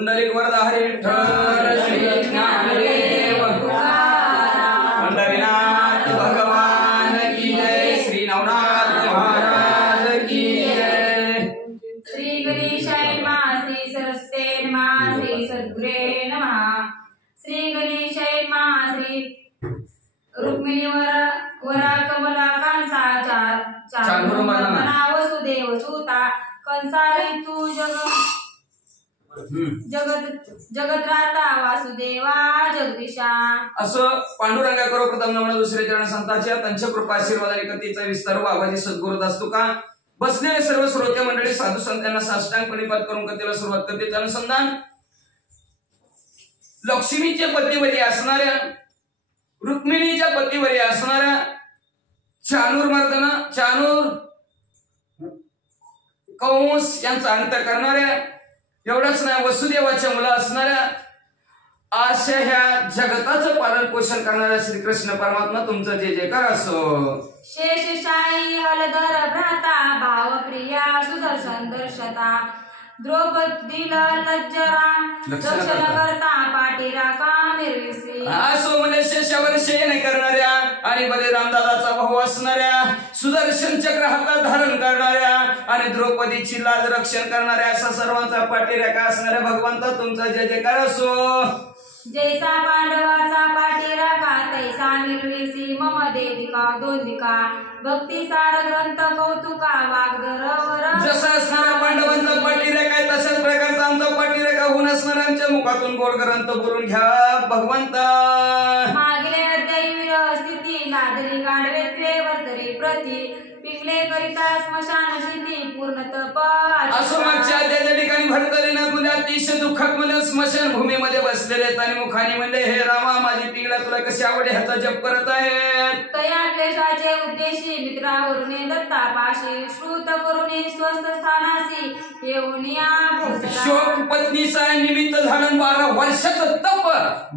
पुंडलिक वरदा हरी विठ्ठल श्री ज्ञानदेव पंढरीनाथ भगवान की जय। श्री नवनाथ महाराज की जय। श्री गणेशाय नमः। श्री सरस्वते नमः। श्री सद्गुरे नमः। श्री गणेशाय नमः। श्री रुक्मिणी वरा कमला कांसा चारुमर्दना वसुदेव सुता कंसारी तू जगत्राता वासुदेवा जगदीशा। असं पांडुरंगा करो प्रथम नमन दुसरे चरण संतांच्या त्यांच्या कृपा आशीर्वादाने कथेचा विस्तार बाबाजी सद्गुरुदास तुका बसलेले सर्व श्रोते मंडळी साधू संतांना साष्टांग प्रणिपात करून कथेला सुरुवात करते। अनुसंधान लक्ष्मीच्या पतीवरी असणाऱ्या रुक्मिणीच्या पतीवरी असणाऱ्या चाणूर कंस यांचा अंत करणाऱ्या एवढाच नाही वसुदेवाच्या मुला असणाऱ्या अशा ह्या जगताचं पालन पोषण करणाऱ्या श्रीकृष्ण परमात्मा तुमचं जय जयकार असो। शेषशाही हलधर भ्राता भावप्रिया सुदर्शन दर्शता द्रौपदीला लज्जरा दर्शन करता पाटीरा कामिरविसी। असो म्हणजे शेषावर शयन करणाऱ्या आणि बलिराम दादाचा भाऊ असणाऱ्या सुदर्शन चक्र हातात धारण करणाऱ्या आणि द्रौपदीची लाज रक्षण करणाऱ्या असा सर्वांचा पाठीराखा असणाऱ्या भगवंता तुमचा जय जयकार असो। जैसा पांडवाचा पाठीराखा तैसा निर्विसी मम देदिका दोंदिका भक्ती सार ग्रंथ कौतुका वाग्धरवर। जसा असणारा पांडवांचा पाठीरेखा आहे तशाच प्रकारचा आमचा पाठीरेखा होऊन असणाऱ्यांच्या मुखातून गोड ग्रंथ बोलून घ्या भगवंता। मागले अद्याय स्थिती लादली गाढवे त्वे वर्तरी प्रती पिकले करिता स्मशान शिती पूर्ण तप। असो मागच्या अध्यायाच्या ठिकाणी भरतरीनाथ म्हणजे अतिशय दुःखात म्हणजे स्मशान भूमीमध्ये बसलेले आहेत आणि मुखाने म्हणले हे रामा माझी पिंगला तुला कशी आवडे ह्याचा जप करत आहेत। तया क्लेशाचे उद्देशी मित्रावरून दत्ता पाशी श्रुत करून स्वस्थ स्थानासी येऊन या भोसला। शोक पत्नीचा निमित्त झालं 12 वर्षाचं तप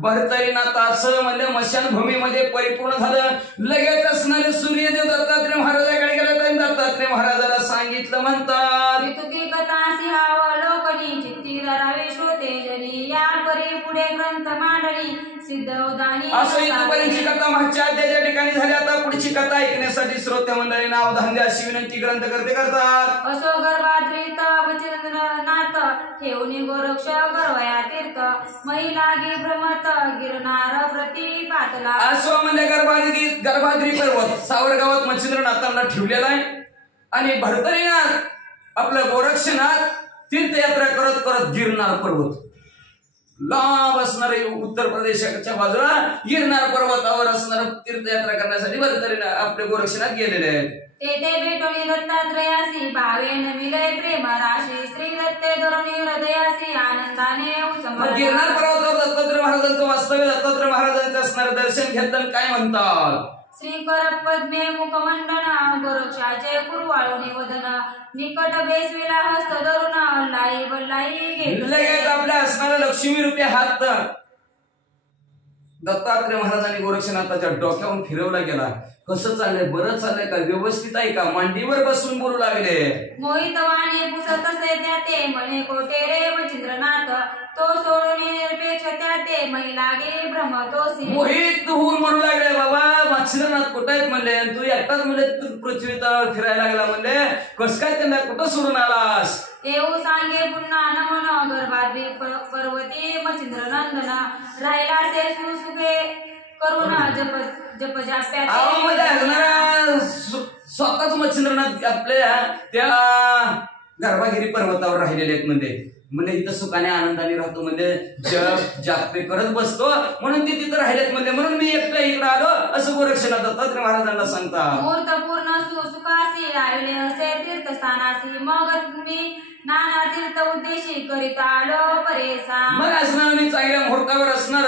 भरतरीनाथाचं म्हणजे स्मशान भूमीमध्ये परिपूर्ण झालं। लगेच असणारे सूर्यदेव दत्तात्रय महाराजाकडे गेले तर दत्तात्रय महाराजाला सांगितलं म्हणतात ऋतुकी कथा सिंहावलोकनी चित्ती धरावे श्रोते जनी या परी पुढे ग्रंथ मांडणी सिद्ध उदानी। असं इथपर्यंतची कथा मागच्या अध्यायाच्या ठिकाणी झाली। आता पुढची कथा ऐकण्यासाठी श्रोते मंडळींना अवधान द्या अशी विनंती ग्रंथ करते करतात। असो गर्भाद्रित वचंद्रनाथ ठेवणी गोरक्ष गर्वया तीर्थ महिलागी भ्रमत गिरनार प्रति पातला। असो म्हणजे गर्भाद्री पर्वत सावरगावात मच्छिंद्रनाथांना ठेवलेला आहे आणि भरतरीनाथ आपलं गोरक्षनाथ तीर्थयात्रा करत करत गिरनार पर्वत लांब असणारे उत्तर प्रदेशाच्या बाजूला गिरनार पर्वतावर असणारा तीर्थयात्रा करण्यासाठी भरतरीनाथ आपले गोरक्षनाथ गेलेले आहेत। तेथे भेटोनी दत्तात्रयासी भावेन विलय प्रेम राशी श्री दत्ते धरुणी हृदयासी आनंदाने उचंबळ। गिरनार पर्वतावर दत्तात्रय महाराजांचं वास्तव्य दत्तात्रय महाराजांचं असणारं दर्शन घेतलं काय म्हणतात श्री कर पद्मे मुखमंडन गोरक्षाचे कुरवाळूने वदन निकट बेसविला हस्त धरून लाई बल्लाई घेतले। लगेच आपल्या असणारा लक्ष्मी रूपी हात दत्तात्रय महाराजांनी गोरक्षनाथाच्या डोक्यावरून फिरवला गेला। कसं चाललंय बरं चाललंय का व्यवस्थित आहे का मांडीवर बसून बोलू लागले मोहित वाणी पुसत असे त्या ते म्हणे कोटे रे मच्छिंद्रनाथ तो सोडून निरपेक्ष त्या ते महिलागे भ्रमतोसी। मोहित होऊन म्हणू लागले बाबा मच्छिंद्रनाथ कुठं आहेत म्हणले तू एकटाच म्हणले तू पृथ्वीवर फिरायला लागला म्हणले कस काय त्यांना कुठं सोडून आलास। येऊ सांगे पुन्हा नमन गर्भाद्री पर्वती मच्छिंद्रनंदन राहिला से सुसुखे करून जप स्वतःच मच्छिंद्रनाथ आपल्या त्या गर्भागिरी पर्वतावर राहिलेले आहेत म्हणजे इथं सुखाने आनंदाने राहतो म्हणजे जप जापे करत बसतो म्हणून ते तिथं राहिलेत म्हणजे म्हणून मी एकटा इकडे आलो असं गोरक्षनाथ दत्तात्रय महाराजांना सांगतात। मूर्त पूर्ण सुखासी राहिले असे तीर्थस्थानासी मग मी नाना तीर्थ उद्देशी करिता आलो परेसा। मग असणार मी चांगल्या मुहूर्तावर असणार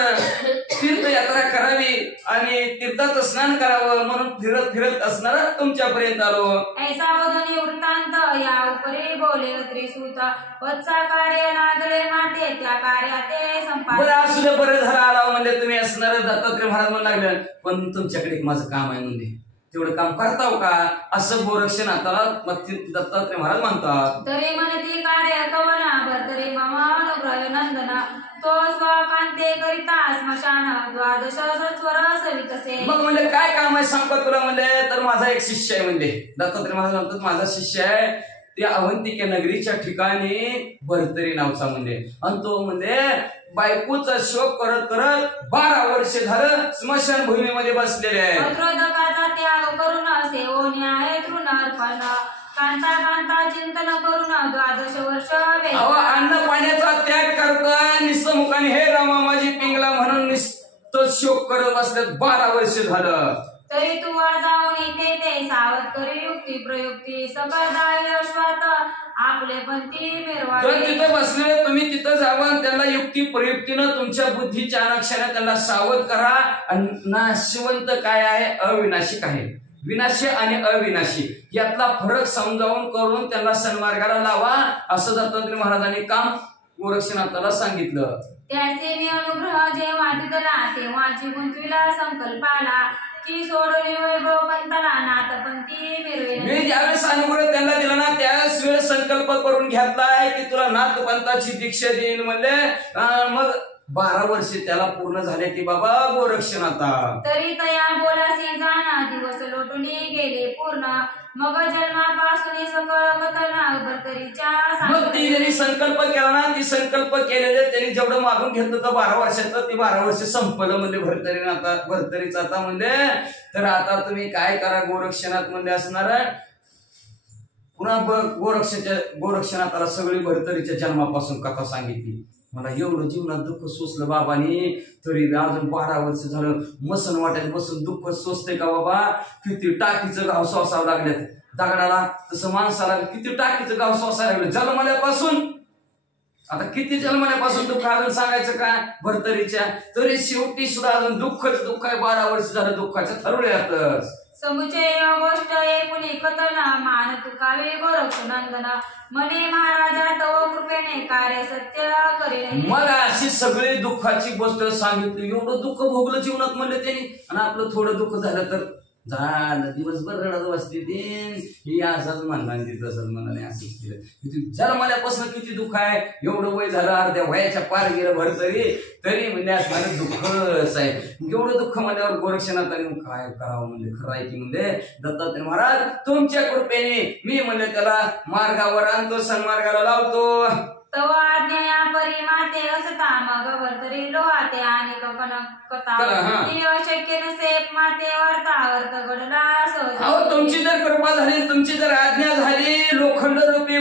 तीर्थयात्रा करावी आणि तीर्थात स्नान करावं म्हणून फिरत फिरत असणार तुमच्यापर्यंत आलो। ऐसा वदनी वृत्तांत या उपरी बोले त्रिसूत वत्सा कार्य नागले माते त्या कार्याते संपादन। बरं असू दे बरं झालं आला म्हणजे तुम्ही असणार दत्तात्रय महाराज म्हणू लागले पण तुमच्याकडे एक माझं काम आहे म्हणजे तेवढं काम करताव का असं गोरक्षनाथाला दत्तात्रय महाराज म्हणतात. तरी म्हणती कार्य कवना भरतरी मम अनुग्रह नंदना तो स्वकांते करिता स्मशान द्वादश स्वर सवितसे. मग म्हणजे काय काम आहे सांगतो तुला म्हणजे तर माझा एक शिष्य आहे म्हणजे दत्तात्रय महाराज म्हणतात माझा शिष्य आहे ते अवंतिके नगरीच्या ठिकाणी भरतरी नावचा म्हणजे आणि तो म्हणजे बायकोचा शोक करत करत 12 वर्ष झालं स्मशान भूमीमध्ये बसलेले आहे. पत्रोदकाचा त्याग करून सेवोनी आहे तृण अर्पण कांता कांता चिंतन करून 12 वर्ष अन्न पाण्याचा त्याग करता निसमुखाने हे रामा माझी पिंगला म्हणून तो शोक करत बसल्यात 12 वर्ष झालं. तरी तू जाऊन इथे ते सावध करी युक्ती प्रयुक्ती सकळ दावी अश्वात आपले पंथी मिरवा. तर तिथं बसलेले तुम्ही तिथं जावा त्यांना युक्ती प्रयुक्तीनं तुमच्या बुद्धीच्या अनाक्षाने त्यांना सावध करा. नाशवंत काय आहे अविनाशी काय आहे विनाशी आणि अविनाशी यातला फरक समजावून करून त्यांना सन्मार्गाला लावा असं दत्तात्रय महाराजांनी काम गोरक्षनाथाला सांगितलं. त्याचे मी अनुग्रह जेव्हा दिला तेव्हाची गुंतविला संकल्पाला की सोडून वैभव पंताला नाथपंथी मिरवे. मी ज्यावेळेस अनुग्रह त्यांना दिला ना त्यावेळेस वेळ संकल्प करून घेतलाय की तुला नाथपंथाची दीक्षा देईल म्हणले. मग 12 वर्षे त्याला पूर्ण झाले की बाबा गोरक्षनाथा. तरी तया बोलासी जाना दिवस लोटून गेले पूर्ण मग जन्मापासून सकळ कथन भरतरीच्या. मग ती ज्यांनी संकल्प केला ना ती संकल्प केलेले त्यांनी जेवढं मागून घेतलं तर 12 वर्षात ती 12 वर्ष संपलं म्हणजे भरतरीचं आता म्हणजे. तर आता तुम्ही काय करा गोरक्षनाथ म्हणजे असणार पुन्हा गोरक्षनाथाला सगळी भरतरीच्या जन्मापासून कथा सांगितली. मला एवढं जीवनात दुःख सोसलं बाबांनी तरी अजून 12 वर्ष झालं मसन वाटायला बसून दुःख सोसते का बाबा. किती टाकीचं गाव सोसावं लागल्यात दगडाला तसं माणसाला किती टाकीचं गाव सोसायला लागलं जन्मल्यापासून. आता किती जन्मल्यापासून दुःख अजून सांगायचं काय भरतरीच्या. तरी शेवटी सुद्धा अजून दुःखच दुःख आहे 12 वर्ष झालं दुःखाच्या थरुळ्यातच. समुचय गोष्ट एकूणी कथन मान तुकावे गोरक्षनंदन मने महाराजा तव कृपेने कार्य सत्य करेल. मला अशी सगळी दुःखाची गोष्ट सांगितली एवढं दुःख भोगलं जीवनात म्हणले त्यांनी आणि आपलं थोडं दुःख झालं तर झालं दिवसभर रडत बसते ही असंच म्हणणार तसंच म्हणाले असंच केलं. जन्मल्यापासून किती दुःख आहे एवढं वय झालं अर्ध्या वयाच्या पार गेलं भरतरी तरी म्हणजे असणारं दुःखच आहे. एवढं दुःख म्हणल्यावर गोरक्षनाथाने काय करावं म्हणजे खरायची म्हणजे दत्तात्रय महाराज तुमच्या कृपेने मी म्हणजे त्याला मार्गावर आणतो सन्मार्गाला लावतो. तव आज्ञा परिमाते असता मग भरतरी लोहाते आणि कपन कथा अशक्य नसे माते वार्ता वर्त घडला सहज. अहो तुमची जर कृपा झाली तुमची जर आज्ञा झाली लोखंड रूपी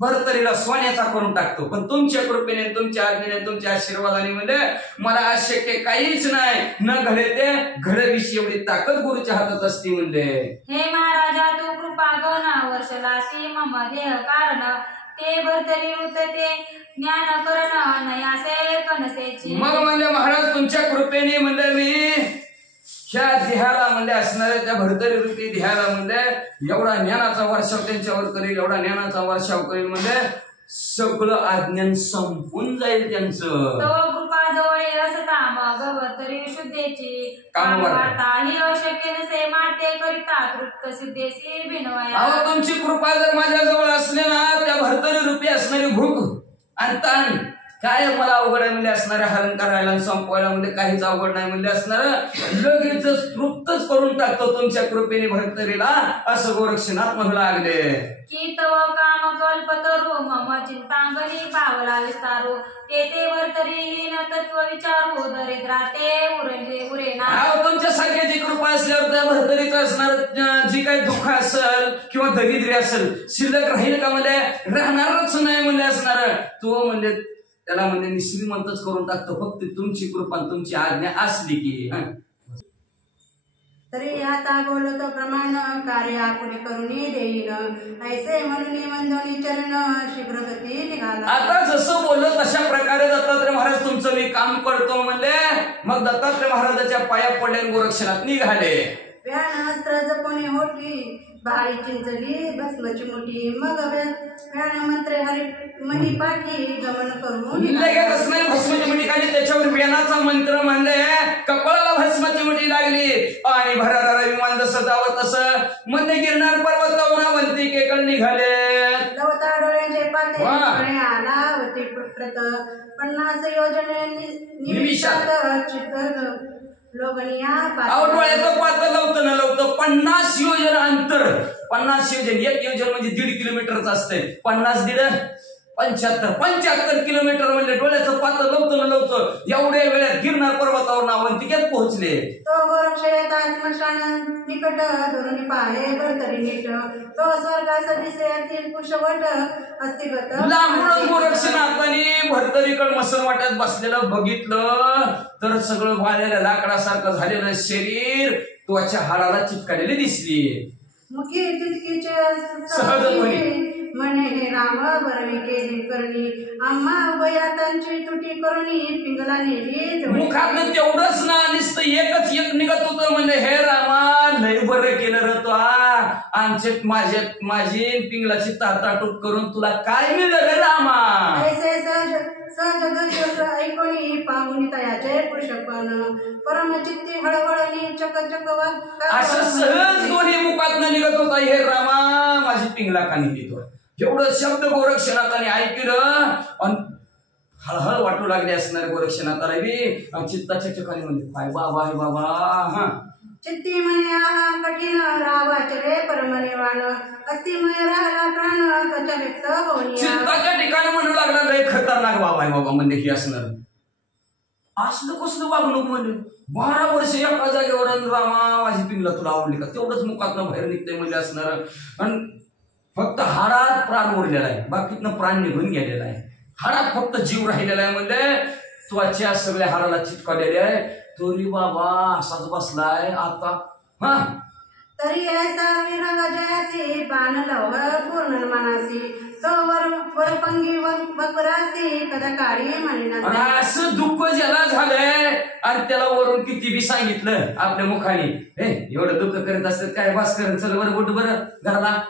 भरतरीला सोन्याचा करून टाकतो. पण तुमच्या कृपेने तुमच्या आज्ञेने तुमच्या आशीर्वादाने म्हणजे मला अशक्य काहीच नाही न घडे ते घडविशी एवढी ताकद गुरुच्या हातात असती म्हणजे. हे महाराजा तू कृपा गणा वर्षलासी मम देह कारण ते भरतरी वृत्ते ज्ञान करण नयासे कनसेची. मग म्हणजे महाराज तुमच्या कृपेने म्हणजे मी ह्या देहाला म्हणजे असणाऱ्या त्या भरतरी रूपी देहाला म्हणजे एवढा ज्ञानाचा वर्षाव त्यांच्यावर करील एवढा ज्ञानाचा वर्षाव करील म्हणजे सगळं अज्ञान संपून जाईल त्यांचं. तव कृपा जवळ असता मग भरतरी शुद्धेची काम वार्ता ही अशक्य नसे माते करिता तृप्त सिद्धेसी बिनवया. अहो तुमची कृपा जर माझ्या जवळ असली ना त्या भरतरी रूपी असणारी भूक आणि ताण काय मला अवघड आहे म्हणजे असणाऱ्या हरण करायला संपवायला म्हणजे काहीच अवघड नाही म्हणजे असणार लगेच तृप्तच करून टाकतो तुमच्या कृपेने भरतरीला असं गोरक्षनाथ म्हणू लागले. की तव काम कल्पतरू मम चिंतांगणी पावला विस्तारू ते भरतरी न तत्व विचारू दरिद्राते उरेना. तुमच्या सगळ्याची कृपा असल्यावर त्या भरतरीच असणार जी काही दुःख असेल किंवा दरिद्री असेल शिल्लक राहील का म्हणजे राहणारच नाही म्हणजे असणार तो म्हणजे त्याला म्हणजे श्रीमंतच करून टाकतो फक्त तुमची कृपा तुमची आज्ञा असली की. तरी आता बोलतो प्रमाण कार्य आपण करुणी देईन ऐसे म्हणून मंदोनी चरण शीघ्रगती निघाला. आता जसं बोललं तशा प्रकारे दत्तात्रय महाराज तुमचं मी काम करतो म्हणले. मग दत्तात्रय महाराजाच्या पाया पडले गोरक्षनाथ निघाले. व्यान अस्त्र जपोनी होठी भारी चिंचली भस्मची मोठी मग व्यान मंत्र हरी मही पाठी गमन करून लगेच नाही भस्मची मुठी काढली त्याच्यावर व्यानाचा मंत्र म्हणले कपाळाला भस्मची मुठी लागली लागली आणि भरारा विमान जसं जावं तसं मध्ये गिरनार पर्वतावर अवंतिकेकडे निघाले. लवता डोळ्याचे पाते आला होती प्रत 50 योजने निमिषात चित्त लोगनिया डोळ्याचं पात्र लवतं न लवतं 50 योजन अंतर. 50 योजन, एक योजन म्हणजे 1.5 किलोमीटरचं असतंय. 50 दीड 75 किलोमीटर म्हणजे डोळ्याचं पात्र लवतं न लवतं एवढ्या वेळात गिरनार पर्वतावर अवंतिकेत पोहोचले. तो गोरक्ष येतात स्मशान निकट धरून पाहे भरतरी नीट तो स्वर्गास दिसे अति कुशवट अस्तिगत. लांबून गोरक्षनाथाने भरतरीकडे मसन वाट्यात बसलेलं बघितलं तर सगळं वाळलेल्या लाकडासारखं झालेलं शरीर त्वचा हाडाला चिटकालेली दिसली. मुखी तितकीचे सहजपणे म्हणे हे राम बरवी केली करणी आम्हा उभयातांची तुटी करुणी पिंगला नेली. मुखात तेवढंच ना नुसतं एकच एक निघत होतं म्हणजे हे रामा लय बरं केलं रे तू आमचे माझी पिंगलाची ताटाटूट करून तुला काय मिळलं रे रामा. ऐसे सहज ऐकोणी पाहुणी तयाचे पुरुषपण परमचित्ती हळहळणी चकचक असं सहज दोन्ही मुखात निघत होता हे रामा माझी पिंगला का निघतो. एवढं शब्द गोरक्षनाथाने ऐकलं आणि हळहळ वाटू लागले असणार गोरक्षनाथाला बी चित्ताच्या ठिकाणी म्हणजे काय बाबा हे बाबा. हा चित्ती म्हणे आहा कठीण रावाचे रे परमनिवाण अस्तिमय राहिला प्राण त्वचा व्यक्त होऊन चित्ताच्या ठिकाणी म्हणू लागला लय खतरनाक बाबा आहे बाबा म्हणजे ही असणार. असलं कसलं वागणूक म्हणजे 12 वर्ष एका जागेवर रामा माझी पिंगला तुला आवडली का तेवढंच मुखातनं बाहेर निघतंय म्हणजे असणार. आणि फक्त हाडात प्राण उरलेला आहे बाकीतनं प्राण निघून गेलेला आहे. हाडात फक्त जीव राहिलेला आहे म्हणजे त्वचा सगळ्या हाडाला चिटकालेली आहे. तरी बाबा असाच बसलाय आता. हा तरी ऐसा विरह जयासी बाण लव पूर्ण मनासी तो वरपंगी वपरासी कदा काळी म्हणेना. असं दुःख ज्याला झालंय आणि त्याला वरून किती बी सांगितलं आपल्या मुखाने हे एवढं दुःख करत असत काय भास्कर चल बरं बोट बरं घराला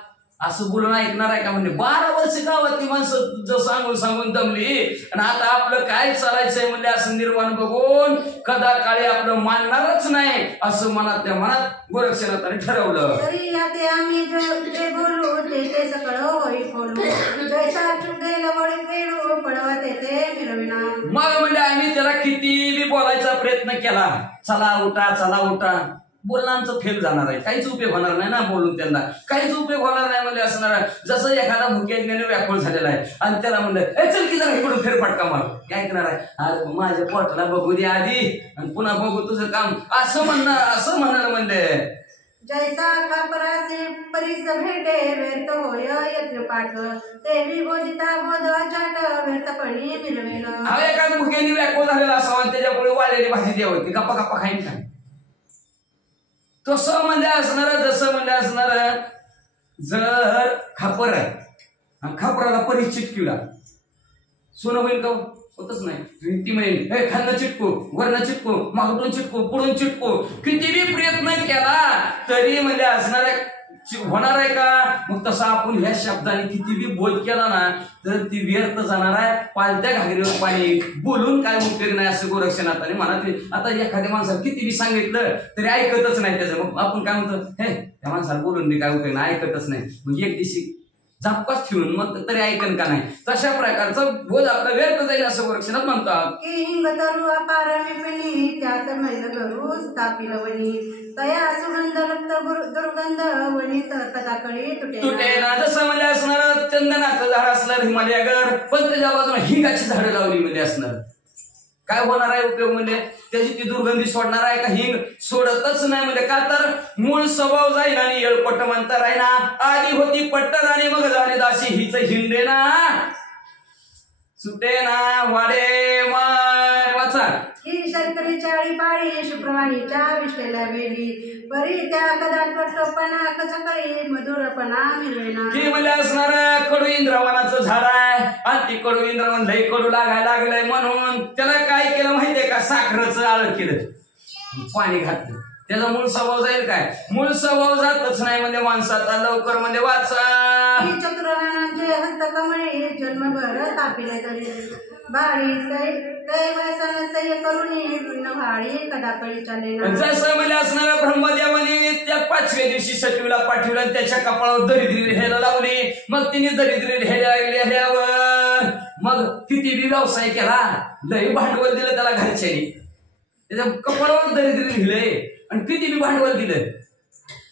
असं बोलून ऐकणार आहे का. म्हणजे 12 वर्ष गावातली माणसं सांगून सांगून दमली आणि आता आपलं काय चालायचंय म्हणजे असं निर्माण बघून कदा काळी आपलं मानणारच नाही असं मनातल्या मनात गोरक्षनाथाने ठरवलं. तरी याते आम्ही जे बोलू ते सकळ होई खोलू जैसा चुकेल वळी फेडू पडवते ते फिरविना. मग म्हणजे आम्ही त्याला किती बी बोलायचा प्रयत्न केला चला उठा बोलणं आमचं फेल जाणार आहे. काहीच उपयोग होणार नाही ना बोलून त्यांना काहीच उपयोग होणार नाही म्हणजे असणार. जसं एखादा भुक्याने व्याकुळ झालेला आहे आणि त्याला म्हणलं चल की जरा इकडून फेरफटका मार काय करणार आहे. अरे माझ्या पोटाला बघू दे आधी आणि पुन्हा बघू तुझं काम असं म्हणाल म्हणजे. जैसा खापरासी परीस भेटे व्यर्थ होय यत्न पाठ देवी बोधिता बोध चाट व्यर्थपणी मिरवेल. हा एखादा भुक्याने व्याकुळ झालेला असावा आणि त्याच्यापुढे वाळलेली भाजी द्यावी गप्पा गप्पा खाईन काय तसं म्हणजे असणार. जसं म्हणजे असणार जर खापर आहे खापराला परी चिटकिवला सोनं होईल का होतच नाही. ती म्हणे खालनं चिटकू वरनं चिटकू मागून चिटकू पुढून चिटकू किती बी प्रयत्न केला तरी म्हणजे असणार होणार आहे का. मग तसं आपण ह्या शब्दाने किती बी बोध केला ना तर ती व्यर्थ जाणार आहे. पालत्या घागरीवर पाणी बोलून काय उपयोग नाही असं गोरक्षनाथाने म्हणत. आता एखाद्या माणसाला किती बी सांगितलं तरी ऐकतच नाही त्याचं. मग आपण काय म्हणतो हे त्या माणसाला बोलून बी काय उपयोग नाही ऐकतच नाही. मग एक दिवशी झपकाच ठेवून मग तरी ऐकन का नाही तशा प्रकारचा बोध आपला व्यर्थ जाईल असं गोरक्षनाथ म्हणतात. हिंग तरू अपार विपिणी त्यात मैल गरू स्थापिल वनी तया सुगंध रक्त दुर्गंध वनीत कदाकळी तुटे ना. जसं म्हणजे असणार चंदनाचं झाड असणार हिमालयागर पण त्याच्या बाजूला हिंगाची झाडं लावली म्हणजे असणार. काय होणार आहे उपयोग म्हणजे त्याची ती दुर्गंधी सोडणार आहे का हिंग सोडतच नाही म्हणजे का तर मूळ स्वभाव जाईल आणि येळपट म्हणता आहे ना. आधी होती पट्टर आणि मग झाले दाशी हिच हिंडे ना सुटे ना वाडे वाचा ही शर्करीच्या पाळी शुक्रवाणीच्या विश्लेल्या वेली बरी त्या कदा कटपणा कचकळी मधुरपणा मिळवेना. की म्हणजे असणार कडू इंद्रवनाचं झाड आहे आणि ती कडू इंद्रवन लई कडू लागायला लागलंय म्हणून त्याला काय केलं माहितीये का साखरेचं आळ केलं पाणी घातलं त्याचा मूळ स्वभाव जाईल काय. मूळ स्वभाव जातच नाही म्हणजे माणसाचा लवकर म्हणजे वाचा. चतुर्हानांचे हस्तकमळे जन्मभर स्थापिले तरी बाळी दैवसन सय करुणी भाळी कदापळी चाले ना. जसं म्हणजे असणाऱ्या ब्रह्मदेवाने त्या 5व्या दिवशी सटवीला पाठवलं आणि त्याच्या कपाळावर दरिद्री लिहायला लावली. मग तिने दरिद्री लिहिल्यावर मग किती बी व्यवसाय केला, लय भांडवल दिलं त्याला घरच्याने, त्याच्या कपाळावर दरिद्री लिहिलंय आणि किती बी भांडवल दिलं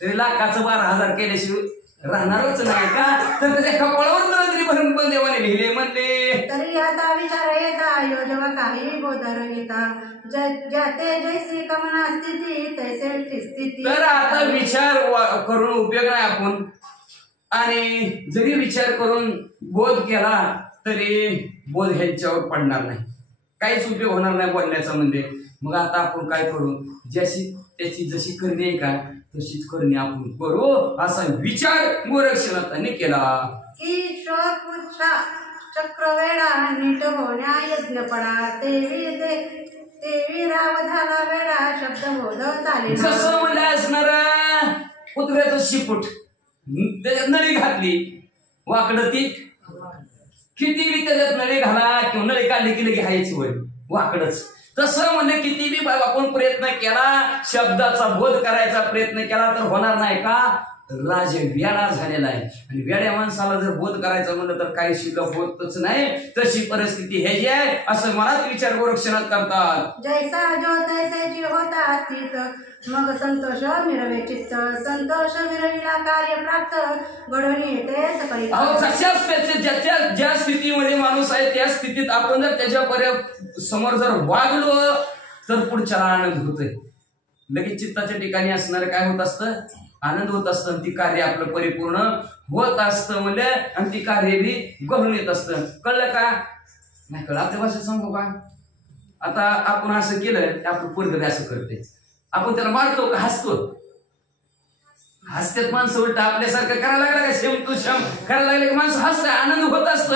तरी लाखाचं 12,000 केल्याशिवाय राहणारच नाही का. तर त्याच्या कपाळावर दरिद्री भरून पण देवाने लिहिले म्हणले. तरी आता विचार येता यो जेव्हा काही बोधर येता ज्याते जैसी कमना स्थिती तैसे स्थिती. तर आता विचार करून उपयोग नाही आपण, आणि जरी विचार करून बोध केला तरी बोध ह्यांच्यावर पडणार नाही, काहीच उपयोग होणार नाही बोलण्याचा. म्हणजे मग आता आपण काय करू, ज्याची त्याची जशी करणी आहे का तशीच करणी आपण करू, असा विचार गोरक्षनाथांनी केला. की चक्रवेळा नीट होण्या यज्ञ पडा तेवी राव झाला वेळा शब्द बोध चाले. जसं म्हणलं असणार कुत्र्याचं शिपूट त्याच्यात नळी घातली वाकडं ती किती बी त्याच्यात नळी घाला किंवा नळी काढली की लगे हायची वर वाकडच. तसं म्हणजे किती बी आपण प्रयत्न केला, शब्दाचा बोध करायचा प्रयत्न केला तर होणार नाही का. राज वेडा झालेला आहे आणि वेड्या माणसाला जर बोध करायचा म्हणलं तर काही शिल्लक होतच नाही. तशी परिस्थिती हे जे आहे असं मनात विचार गोरक्षनाथ करतात. जैसा जो तैसेची होता स्थित मग संतोष मिरवे चित्त संतोष मिरविला कार्य प्राप्त घडून येते सकळी. ज्या स्थितीमध्ये माणूस आहे त्या स्थितीत आपण जर त्याच्यापर्यंत समोर जर वागलो तर पुढच्याला आनंद होतोय. लगेच चित्ताच्या ठिकाणी असणार काय होत असतं, आनंद होत असतं, ती कार्य आपलं परिपूर्ण होत असतं म्हणजे, आणि ती कार्य बी घडून येत असतं. कळलं का नाही कळलं आपल्या भाषेत सांगू का. आता आपण असं केलं की आपलं पोरगं असं करते, आपण त्याला मारतो का हसतो, हसत्यात माणसं उलट आपल्यासारखं करायला लागलं का शेम तू शम करायला लागले की माणसं हसतं, आनंद होत असतं,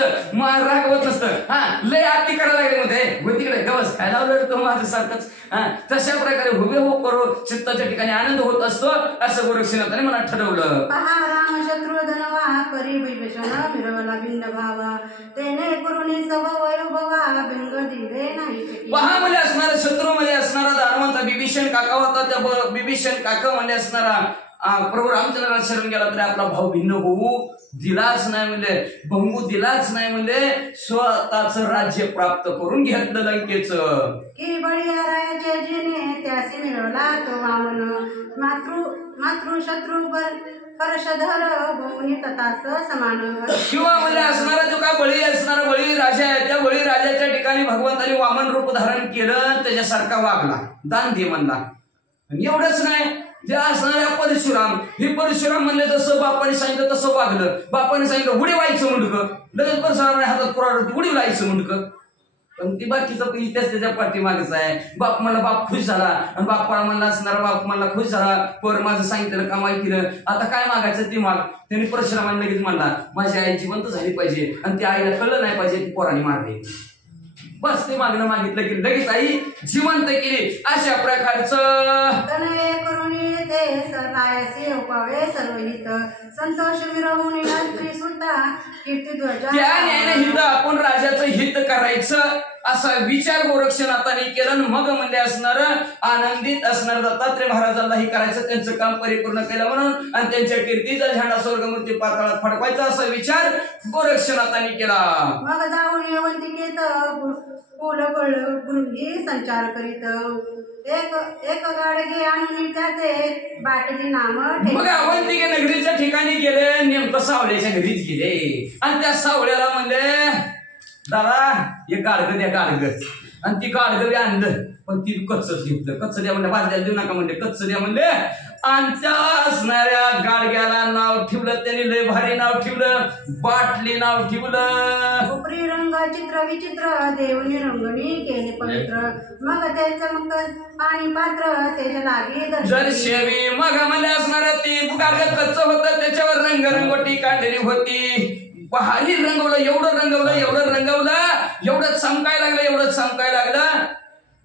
राग होत नसतं. हा लय आरती करायला लागले मध्ये तिकडे गवस काय लावलं तो माझं सारखंच. हा तशा प्रकारे हुबे हो करो चित्ताच्या ठिकाणी आनंद होत असतो असं गोरक्षनाथाने मनात ठरवलं. पहा राम शत्रू धनवा करी विभीषण मिरवला भिन्न भावा तेने करुणी सव वैभवा भिंग दिले नाही. पहा मध्ये असणारा शत्रू मध्ये असणारा दानवांचा बिभीषण काका होता. त्या बिभीषण काका मध्ये असणारा प्रभू रामचंद्राला शरण गेला तरी आपला भाऊ भिन्न होऊ दिलाच नाही म्हणजे, भंगू दिलाच नाही म्हणजे, स्वतःच राज्य प्राप्त करून घेतलं लंकेचं. की बळीरायाचे जिने त्यासी मिळवला तो वामन मातृ शत्रू परशधर भोवनी तथाच समान. किंवा म्हणजे असणारा जो काय बळी असणारा बळी राजा आहे त्या बळी राजाच्या ठिकाणी भगवंताने वामन रूप धारण केलं, त्याच्यासारखा वागला, दान दे म्हणला. एवढंच नाही, जे असणाऱ्या परशुराम हे परशुराम म्हणले जसं बापाने सांगितलं तसं वागलं. बापाने सांगितलं उडी व्हायचं मुंडकं, लगेच परशुरामाने हातात पुराड उडी व्हायचं मुंडकं. पण ती बाकीचं इतिहास त्याच्या पाठीमागच आहे. बाप म्हणला बाप खुश झाला आणि बाप्पा म्हणला असणारा बाप म्हणला खुश झाला, पर माझं सांगितलं कमाई केलं, आता काय मागायचं ती माग. त्यांनी परशुरामाने लगेच म्हणला माझी आई जिवंत झाली पाहिजे आणि ती आईला कळलं नाही पाहिजे ती पोराने मारली. बस ते मागणं मागितलं की लगेच आई जिवंत केली. अशा प्रकारचं सर्वहित संतोष मिरवून सुद्धा कीर्तिध्वजा त्या हित आपण राजाचं हित करायचं असा विचार गोरक्षनाथाने केला. मग म्हणजे असणार आनंदित असणार दत्तात्रय महाराजांनाही करायचं, त्यांचं काम परिपूर्ण केलं म्हणून, आणि त्यांच्या कीर्तीचा झेंडा स्वर्गमूर्ती पाताळात फडकवायचा असा विचार गोरक्षनाथाने केला. मग जाऊन यवंतिकेत गुरुही संचार करीत एक गाडगे आणून त्याचे बाटली नाम. मग अवंतिके नगरीच्या ठिकाणी गेले, नेमकं सावळ्याच्या घरीच गेले आणि त्या सावळ्याला म्हणले दादा एक गाडगं द्या गाडगं, आणि ती गाडगं बी आणलं पण ती कच्चच घेतलं. कच्च द्या म्हणलं, भाजल्याला देऊ नका म्हणले, कच्च द्या म्हणले. आणि त्या असणाऱ्या गाडग्याला नाव ठेवलं त्यांनी, लय भारी नाव ठेवलं, बाटली नाव ठेवलं. उपरी रंग चित्र विचित्र देवनी रंगणी केले पवित्र मग त्याचं मग पाणी पात्र त्याच्या लागे दर्शवी. मग म्हणजे असणाऱ्या ती गाडगं कच्च होतं, त्याच्यावर रंगरंगोटी काढलेली होती. भारी रंगवलं, एवढं रंगवलं, एवढं चमकायला लागलं,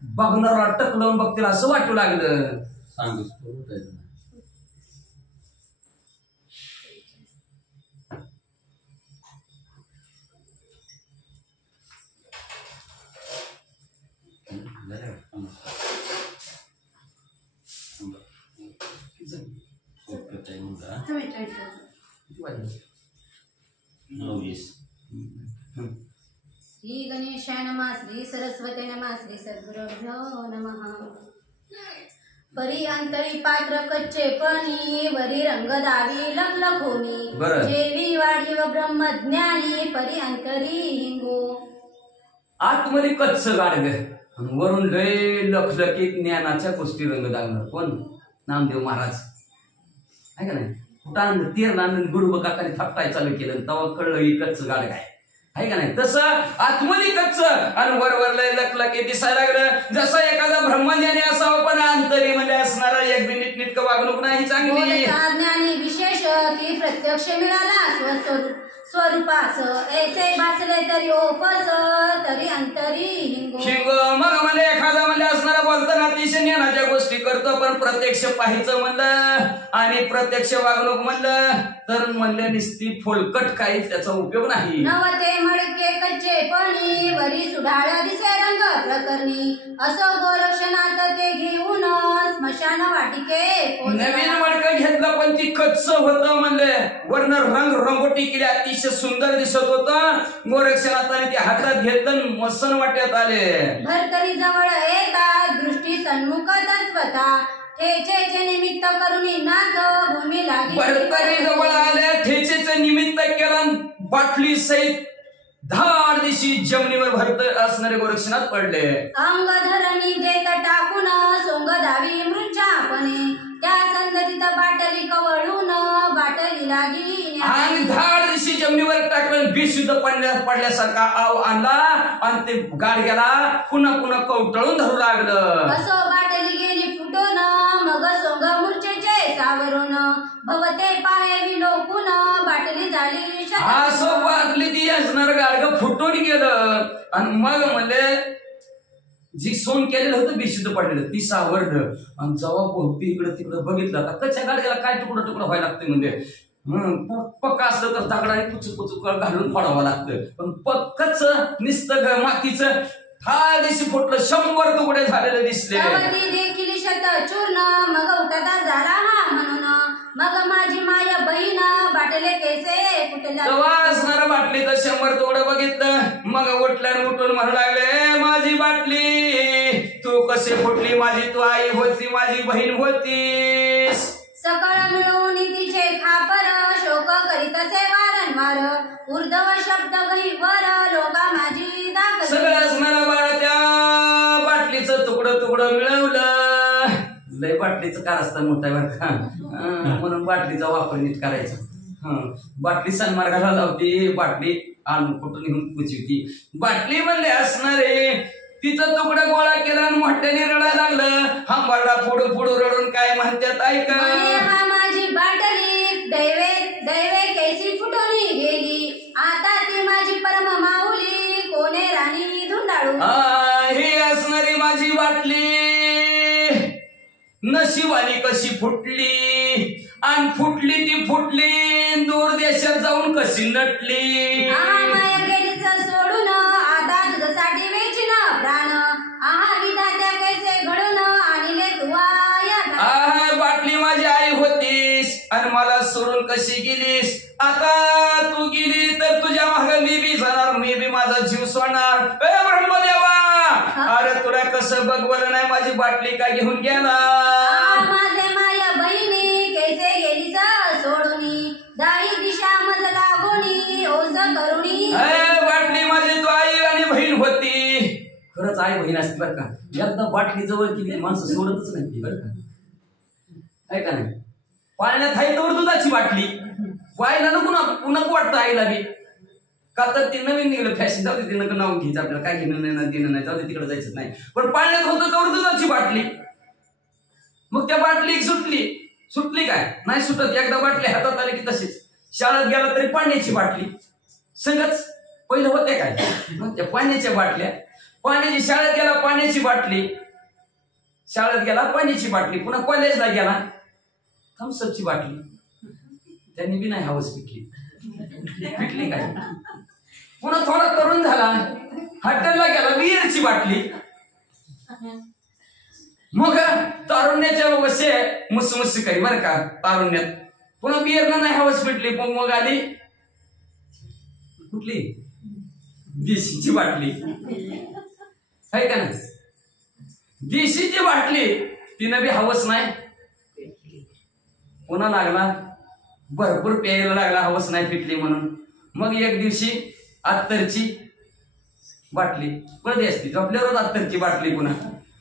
बघणारा टकलं बघतील असं वाटू लागलं. श्री गणेशाय नमः, श्री सरस्वती नमः, श्री सद्गुरुभ्यो नमः. परी अंतरी पात्र कच्चे पणी, वरी रंग दावी लखलखोनी, जेवी वाढी व ब्रह्मज्ञानी, परी अंतरी हिंगो. आतमध्ये कच्च गाडग, वरून लय लखलखीत ज्ञानाच्या गोष्टी रंग दागणार. कोण? नामदेव महाराज. आहे का नाही? कुठं तीर आणून गुडुब काकाने थापटाय चालू केलं, तेव्हा कळलं ही कच्च गाडग आहे का नाही? तसं आतमध्ये कच्च आणि वर लय लखलखीत दिसायला लागलं. जसं एखादा ब्रह्मज्ञानी असावं, पण अंतरी मध्ये असणारा एक मिनिट नीटक वागणूक नाही चांगली. ज्ञानी विशेष ती प्रत्यक्ष मिळाला स्वरूपास, ऐसे भासले तरी ओपस, तरी अंतरी हिंगो. मग म्हणजे एखादा म्हणजे असणारा बोलताना अतिशय ज्ञानाच्या गोष्टी करतो, पण प्रत्यक्ष पाहायचं म्हणलं आणि प्रत्यक्ष वागणूक म्हणलं तर म्हणलं निस्ती फोलकट, काहीच त्याचा उपयोग नाही. नवते मडके कच्चे पणी, वरी सुढाळ्या दिसे रंग प्रकरणी, असो गोरक्षनाथ ते घेऊन स्मशान वाटिके. नवीन मडकं घेतलं पण ती कच्च होतं म्हणले, वर्ण रंगोटी केली, अतिशय सुंदर दिसत होतं. गोरक्षनाथाने ते हातात घेतलं, मसन वाट्यात आले. भरतरी जवळ येतात दृष्टी सन्मुख तत्वता, ठेचेचे निमित्त करुणी नाथ भूमी लागी. भरतरी जवळ आले, ठेचेचं निमित्त केलं, बाटली सहित धाड दिशी जमिनीवर भरत असणारे गोरक्षनाथ पडले. अंग धरणी देत टाकून सोंग दावी मृच्छापणे, त्या संदतीत बाटली कवळून बाटली लागी. आणि धाड दिशी जमिनीवर टाकलं, बेशुद्ध पडल्यासारखा आव आणला आणि ते गाडग्याला पुन्हा कवटळून धरू लागलं. असो बाटली गेली फुटून, मग सोंग मूर्छेचे सावरून, भवते पाहे विलोकून बाटली झाली. असो बाटली ती असणार गाडग फुटून गेलं आणि मग म्हणले जी सोन केलेलं होतं बेशुद्ध पडलेलं ती सावरड. आणि जेव्हा भोवती इकडं तिकडं बघितलं का कच्च्या गाडग्याला काय तुकडं व्हायला लागतंय. म्हणजे पक्का असलं तर दगडाने पुचू घालून फोडावं लागतं, पण पक्कच निसतं मातीचं हा दिशी फुटलं, 100 तुकडे झालेले दिसले. देखील शत चूर्ण, मग उठता झाला हा म्हणून, मग माझी माया बहीण बाटले केसे फुटल्या. तेव्हा असणार बाटली तर 100 तुकडे बघितलं, मग उठून म्हणू लागले, माझी बाटली तू कसे फुटली, माझी तू आई होती, माझी बहीण होतीस. सकळ मिळवून तिचे खापर, शोक करीत असे वारंवार, ऊर्ध्व शब्द गहिवर लोका माझी दाखल. सगळं असणारा बाळा त्या बाटलीचं तुकडं मिळवलं. लय बाटलीचं कारस्थान मोठा बरं का, म्हणून बाटलीचा वापर नीट करायचा. बाटली सन्मार्गाला लावती, बाटली आणून कुठून निघून पुचवती. बाटली म्हणले असणारे तिचं तुकडं गोळा केला आणि मोठ्याने रडायला लागलं. हांबाडा पुढं रडून काय म्हणतात ऐका. माझी बाटली दैवे केसी फुटून गेली, आता ती माझी परम माऊली, कोणे राणी धुंडाळू. ही असणारी माझी बाटली नशिबाने कशी फुटली, आणि फुटली दूर देशात जाऊन कशी नटली. माया गेलीच सोडून, आता तुझ्यासाठी वेचीन प्राण, विधात्या कैसे घडून आणले तुवा. बाटली माझी आई होतीस आणि मला सोडून कशी गेलीस. आता तू गेली तर तुझ्या मागे मी बी जाणार, मी बी माझा जीव सोडणार. ब्रह्मदेवा, अरे तुला कसं बघवलं नाही, माझी बाटली का घेऊन गेला. माझे माया बहिणी कैसे गेलीस सोडूनी, दाही दिशा मज लागोनी ओस करुणी. बाटली माझी तू आई आणि बहीण होती. खरंच आई बहीण असते बरं का. एकदा बाटली जवळ केली माणसं सोडतच नाही बरं का. आहे का नाही? पाळण्यात आहे तर दुधाची बाटली व्हायला नको वाटतं आईला बी, का तर ती नवीन निघलं फॅशन. जाऊ दे, ते नाव घ्यायचं आपल्याला, काय घेणं नाही देणं नाही, जाऊ दे तिकडे जायचं नाही. पण पाळण्यात होतं तर दुधाची बाटली. मग त्या बाटली सुटली काय नाही सुटत. एकदा बाटली हातात आली की तशीच. शाळेत गेला तरी पाण्याची बाटली संगच. पहिलं होते काय त्या पाण्याच्या बाटल्या, पाण्याची शाळेत गेला पाण्याची बाटली, पुन्हा कॉलेजला गेला थम्सअपची बाटली. त्यांनी बी नाही हवस पिटली काय. पुन्हा थोडा तरुण झाला हॉटेलला गेला बिअरची बाटली. मग तारुण्याच्या वसे मुसमुस करी बरं का तारुण्यात. पुन्हा बिअरनं नाही हवस पेटली. मग आली कुठली देशीची बाटली आहे का ना. देशीची बाटली तिनं बी हवस नाही. पुन्हा लागला भरपूर प्यायला लागला, हवस नाही पिटली म्हणून. मग एक दिवशी अत्तरची बाटली कधी असते झोपल्यावर अत्तरची बाटली पुन्हा.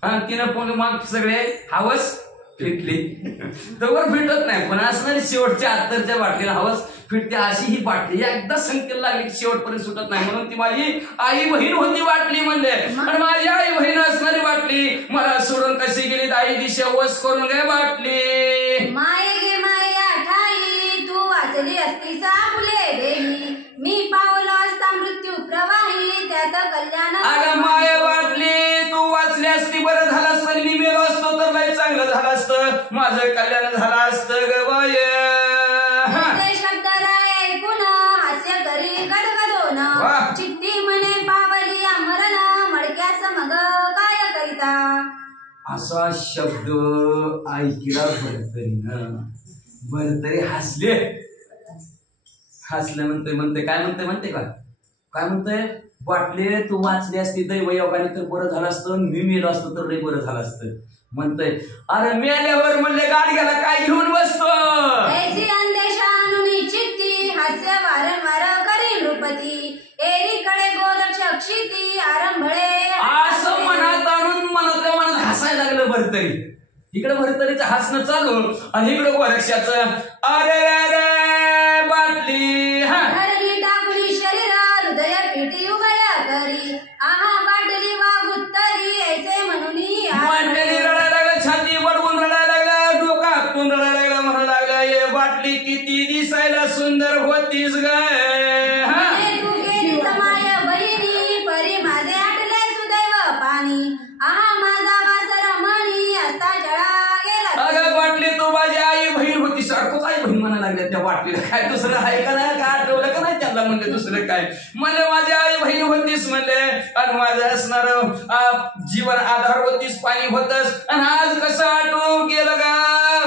आणि तिनं मग सगळे हवस फिटली. तर फिटत नाही पण असणारी शेवटच्या अत्तरच्या बाटलीला हवस फिटते. अशी ही बाटली एकदा संकेत लागली शेवटपर्यंत सुटत नाही. म्हणून ती माझी आई बहीण होती बाटली म्हणले. आणि माझी आई बहीण असणारी बाटली मला सोडून कशी गेली. आई दिशा वस करून गे बाटली. माये गे माया ठाई तू वाचली असती सामुले देही. मी पावलो असता मृत्यू प्रवाही त्यात कल्याण. अगं माया बाटली तू वाचली असती बरं झालं असतं. मी मेलो असतो तर लय चांगलं झालं असतं. माझं कल्याण झालं असतं ग बाय. शब्द राय ऐकून हास्य करी गडगडोन. चित्ती म्हणे पावली मरण मडक्यास मग काय करिता. असा शब्द ऐकला भरतरी हसले. हसले म्हणते काय म्हणते का काय म्हणते. बाटले तू वाचली असती दैवयोगाने तर बरं झालं असतं. मी मेलो असतो तर लय बरं झालं असतं. म्हणतंय अरे मेल्यावर म्हणले गाडग्याला काय घेऊन बसतो. चित्ती हास्य वारंवार करी नृपती. एकीकडे गोलक्ष क्षिती आरंभळे. असं मनात आणून मनात हसायला लागलं भरतरी. इकडे भरतरीचं हसणं चालू आणि इकडे गोरक्षाचं अरे अरे बाटली. हा टाकली शरीर हृदय पेटी उभया करी. आहा बाटली वागुत्तरी ऐसे म्हणून रडायला लागला. छाती बडवून रडायला लागला. डोकातून रडायला लागला. म्हणू लागला ये बाटली किती दिसायला सुंदर होतीस ग. तू गेली समाय बहिणी परी माझे आटले सुदैव पाणी. आहा माझा वासर मणी असता जळा गेला. अगं बाटली तू माझी आई बहीण होती. सारखंच आई बहीण म्हणायला लागल्या त्या बाटलीला. काय दुसरं आहे का नाही का आठवलं का नाही त्यांना म्हणले दुसरं काय म्हणले. माझी आई बहीण होतीस म्हणले. आणि माझं असणार जीवन आधार होतीस पाणी होतस. आणि आज कसं आठवून गेलं गा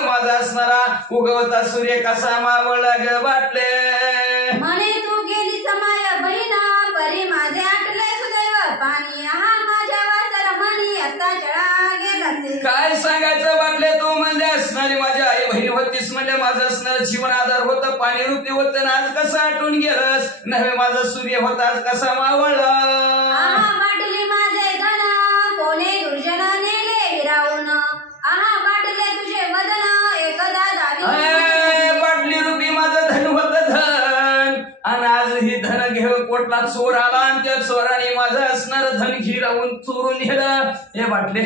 माझा असणारा उगवता सूर्य कसा मावळला ग बाटले. म्हणे तू गेली समाय बहिणा परी माझे आटले सुदैव पाणी. आहा माझ्या वासर मणी असता जळा गेला. काय सांगायचं बाटले तू म्हणले असणारी माझी आई बहीण होतीस म्हणले. माझं असणारं जीवन आधार होतं पाणी रूपी होतं. आज कसं आठवून गेलंस नव्हे माझा सूर्य होता आज कसा मावळला. बाटली माझे धन कोणे दुर्जन नेले हिरावून. आहा बाटले तुझे वदन एकदा दावी. बाटली रूपी माझं धन होतं धन. आणि आज ही धन घेऊन कोटला चोर आला आणि त्या चोराने माझं असणारं धन हिरावून चोरून नेलं. हे बाटले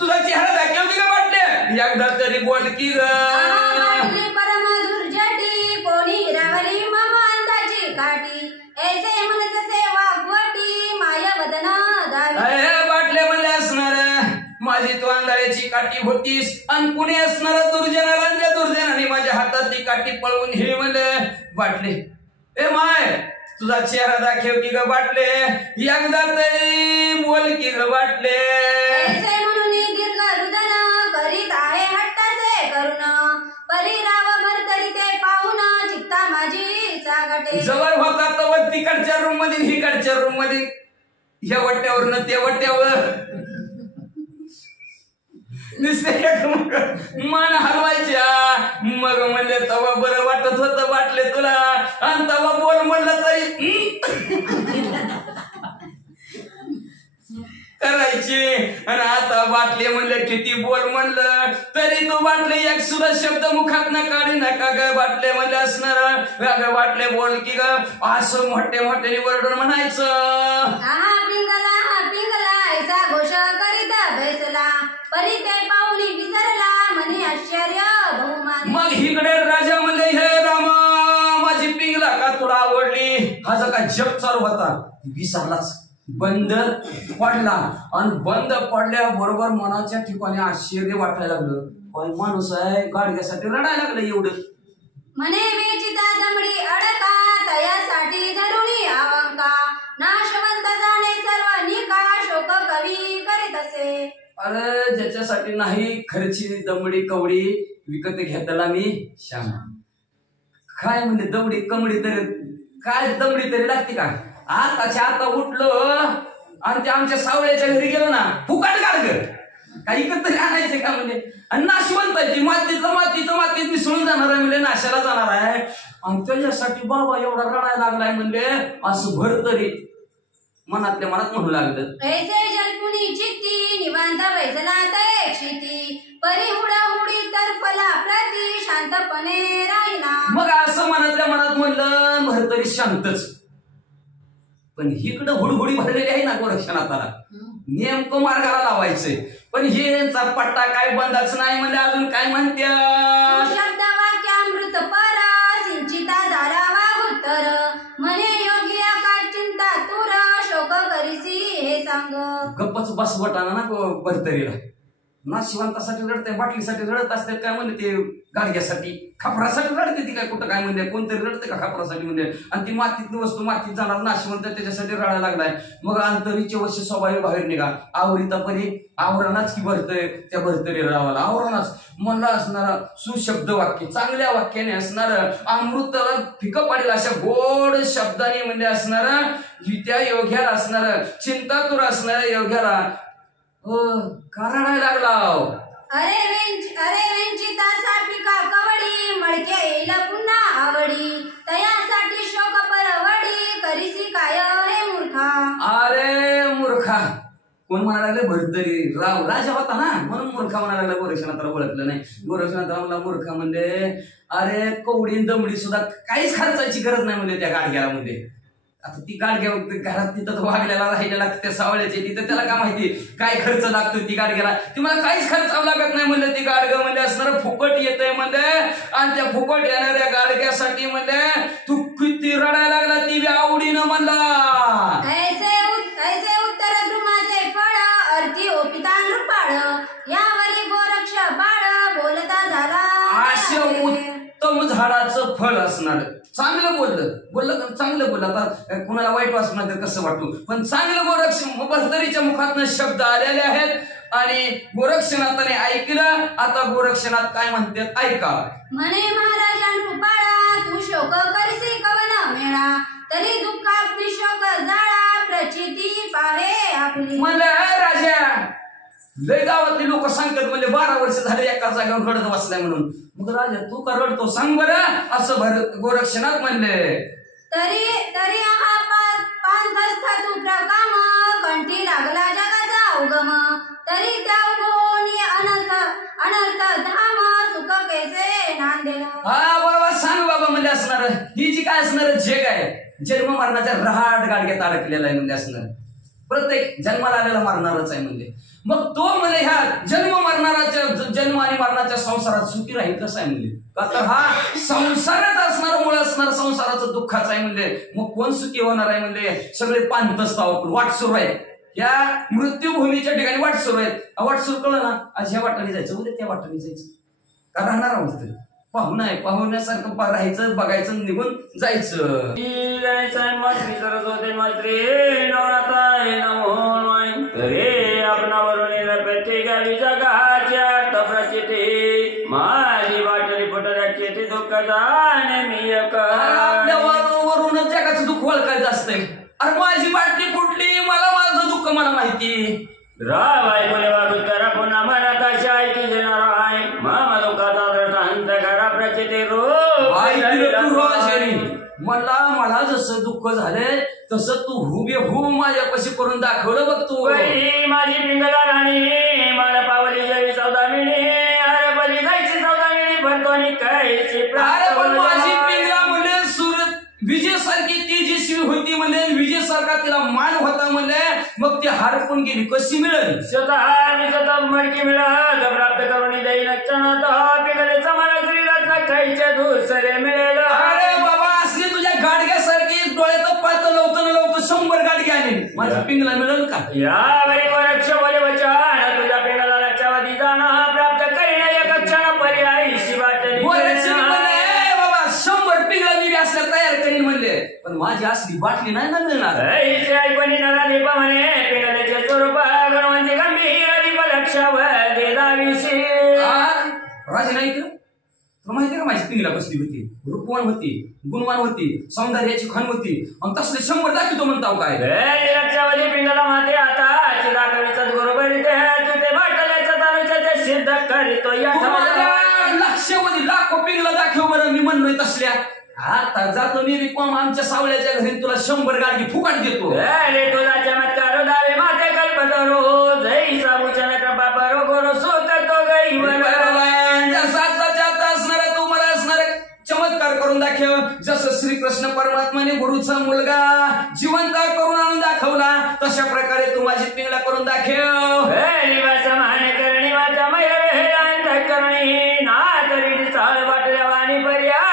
तुझा चेहरा दाखवते का बाटले. एकदा तरी बोल की ग. परम दुर्जटी कोणी हिरावली मम अंदाची काठी. ऐसे मन जसे वागवटी माया वदन दावी. बाटले म्हणले असणार माझी तू अंधाऱ्याची काठी होतीस. आणि कुणी असणार दुर्जनाला त्या दुर्जनाने माझ्या हातातली काठी पळवून हे म्हणले. बाटले ए माय तुझा चेहरा दाखव की ग बाटले. एकदा तरी बोल की ग बाटले. ऐसे म्हणून दीर्घ रुदन करीत आहे हट्टाचे करुण. परिराव भरतरी ते पाहून चित्ता माझी चागटे. जवळ होता तर तिकडच्या रूम मध्ये हिकडच्या रूम मध्ये ह्या वट्यावर त्या वट्यावर मन हलवायच्या. मग म्हणले तवा बरं वाटत होतं बाटले तुला. आणि तवा बोल म्हणलं तरी करायची. आणि आता बाटले म्हणले किती बोल म्हणलं तरी तू बाटले एक सुद्धा शब्द मुखात न काढी नका ग. बाटले म्हणले असणार ग बाटले बोल की ग. असं मोठ्याने वरडून म्हणायचं. ऐसा घोष करीत बैसला परी ते पाहुणी विसरला म्हणे आश्चर्य बहुमान. मग इकडे राजा म्हणले हे रामा माझी पिंगला का तुला आवडली. हा जो का जप चालू होता विसरलाच. बंद पडला आणि बंद पडल्याबरोबर मनाच्या ठिकाणी आश्चर्य वाटायला लागलं. काय माणूस आहे गाडग्यासाठी रडायला लागलं एवढं. म्हणे वेचिता दमडी अडका तयासाठी धरुणी आवंका. नाशवंत जाणे सर्व निका शोक कवी अरे ज्याच्यासाठी नाही खर्ची दमडी कवडी विकत घेतला मी श्याम. काय म्हणजे दमडी कमडी तरी काय दमडी तरी लागते का? आताच्या आता उठलो आणि ते आमच्या सावळ्याच्या घरी गेलो ना फुकाट गाडग काही इकत तरी आणायचे का म्हणजे. आणि नाशवंत आहे ती मातीत मिसळून जाणार आहे म्हणजे नाशाला जाणार आहे. आणि त्याच्यासाठी बाबा एवढा रडायला लागलाय म्हणजे असं भर तरी मनातल्या मनात म्हणू लागलं. ऐसे जलपुनी चित्ती निवांत बैसला ते क्षिती परी हुडाहुडी तर फला प्रती शांतपणे राहिना. मग असं मनातल्या मनात म्हणलं भर तरी शांतच. पण इकडं हुडहुडी भरलेली आहे ना गोरक्षनाथाला नेमकं मार्गाला लावायचंय. पण हे यांचा पट्टा काय बंदाच नाही म्हणजे अजून काय म्हणत्या शब्द वाक्यामृत पर सिंचिता झाला वागुत्तर मने योगी का चिंता तुर शोक करीसी हे सांग. गप्पच बस बटाना ना भरतरीला नाशिवंतासाठी रडते बाटलीसाठी रडत असते काय म्हणते ते गाडग्यासाठी खापरासाठी रडते ती काय कुठं काय म्हणते कोणतरी रडते का खापरासाठी म्हणजे. आणि ती मातीतली वस्तू मातीत जाणार नाशिवंत त्याच्यासाठी रडायला लागलाय. मग अंतरीचे वश्य स्वाभाविक बाहेर निघा आवरिता परी आवरणाच की भरतय त्या भरतरी रडावाला आवरणाच म्हणलं असणार सुशब्द वाक्य चांगल्या वाक्याने असणार अमृत फिकं पाडेल अशा गोड शब्दाने म्हणजे असणार त्या योग्याला असणार चिंतातुर असणाऱ्या योग्याला का रडायला लागला. अरे वेंचिता सापिका कवडी मळके येईल पुन्हा आवडी तयासाठी शोक परवडी करीसी काय हे मूर्खा. अरे मूर्खा कोण म्हणायला लागले भरतरी राजा होता ना म्हणून मूर्खा म्हणायला लागला. गोरक्षनाथाला ओळखलं नाही. गोरक्षनाथाला म्हणला मूर्खा म्हणजे अरे कवडी दमडी सुद्धा काहीच खर्चाची गरज नाही म्हणजे त्या गाडग्याला म्हणजे. आता ती गाडग्या घरात तिथं वागल्याला राहिलेला त्या सावळ्याचे तिथं त्याला काय माहिती काय खर्च लागतो ती गाडग्याला. ती मला काहीच खर्चावं लागत नाही म्हणलं. ती गाडगं म्हणजे असणार फुकट येतंय म्हणजे आणि त्या फुकट येणाऱ्या गाडग्यासाठी म्हणजे तू किती रडायला लागला ती आवडीनं म्हणला. ऐसे उत्तर द्रुमाचे फळ अर्थी ओपिता नृपाळ यावरी गोरक्ष बाळ बोलता झाला. असं उत्तम झाडाचं फळ असणार. चांगलं बोललं चांगलं बोललं. आता कुणाला वाईट वाटणार तर कसं वाटू पण चांगलं गोरक्ष भरतरीच्या मुखातनं शब्द आलेले आहेत आणि गोरक्षनाथाने ऐकलं. आता गोरक्षनाथ काय म्हणतात ऐका. म्हणे महाराजा नृपाळा तू शोक करसी कवन मेळा तरी दुःखात शोक जाळा प्रचिती पाहे आपली. मला राजा लय गावातली लोक सांगतात म्हणजे 12 वर्ष झाले एका जागेवर रडत बसलाय म्हणून. मग राजा तू का रडतो सांग बरं असं गोरक्षनाथ म्हणले. तरी हा पांथस्थ तू प्रकाम कंठी लागला जगाचा उगम तरी त्या उगवणी अनर्थ धाम सुख कैसे नांदेल. हा बाबा सांग बाबा म्हणजे असणार ही जी काय असणार जे काय जन्म मरणाच्या रहाट गाडग्यात अडकलेला आहे म्हणजे असणार. प्रत्येक जन्माला आलेला मारणारच आहे म्हणजे. मग तो म्हणजे ह्या जन्म आणि मरणाच्या संसारात सुखी राहील कसं आहे म्हणजे. का तर हा संसारात असणार मूळ असणार संसाराचं दुःखाचं आहे म्हणजे. मग कोण सुखी होणार आहे म्हणजे सगळे पांतस्थ वाट सुरू आहे. या मृत्यूभूमीच्या ठिकाणी वाट सुरू आहेत. वाट सुरू कळलं ना आज ह्या वाटाने जायचं उद्या त्या वाटाने जायचं का राहणार आहोत. पाहुणा आहे पाहुण्यासारखं राहायचं बघायचं निघून जायचं. माझी वाटली फुटल्याची ती दुःख वरून जगाचं दुःख ओळखायचं असतंय. अरे माझी बाटली फुटली मला माझं दुःख मला माहिती. रावाय बोले वागू करा पुन्हा मनात अशी ऐकी देणार आहे मामा दुःखाचा अंत करा प्रचिती म्हणला मला जसं दुःख झालंय तसं तू हुबेहूब माझ्यापाशी करून दाखवलं बघ तू. माझी पिंगला राणी मला पावली जावी 14 मिनी अरे बली जायची 14 मिनी भरतोनी कायची. अरे पण माझी पिंगला म्हणजे सुरत विजयसारखी ती जी शिव होती म्हणजे विजयसारखा तिला मान होता म्हणजे मग ती हरपून गेली कशी मिळेल. स्वतः मडकी मिळत प्राप्त करून देईन पिंगले समाना श्रीरत्न खायच्या दुसरे मिळेल. अरे बाबा असली तुझ्या गाडग्यासारखी डोळ्याचं पातळ लवतं 100 गाडगे आणेल माझ्या पिंगला मिळेल का. यावरी गोरक्ष बोले वचन तुझ्या पिंगला लक्षावधी जाणं प्राप्त करीन एक क्षण पर्यायी शिवाटली. बाबा 100 पिंगला मी असल्या तयार करीन म्हणले पण माझी असली बाटली नाही ना मिळणार. ऐकणी नरा दीप म्हणे पिंगल्याचे स्वरूप गणवंती गंभीर दीप राजे नाही केलं. तुला माहिती का माझी पिंगला बसली होती, रूपवान होती, गुणवान होती, सौंदर्याची खान होती, आणि तसले 100 दाखवतो म्हणताव काय. लक्षावधी पिंगला माते आता चिराकवीचा बरोबर तुझे बाटल्याच्या तालुक्याच्या सिद्ध करीतो या लक्षावधी लाखो पिंगला दाखव बरं. मी म्हणलोय तसल्या आता जातो मी रिकॉम आमच्या सावल्याच्या घरी तुला 100 गाडी फुकाट देतो. तुझा चमत्कार दावे माते कल्पतरो जय साबूच्या कृपा परो गोरो सोत तो गई चमत्कार करून दाखव. जसं श्रीकृष्ण परमात्माने गुरुचा मुलगा जिवंत करून आणून दाखवला तशा प्रकारे तू माझी पिंगला करून दाखव. मान करणी माझा करणी ना तरी चाल वाटल्या वाणी पर्याय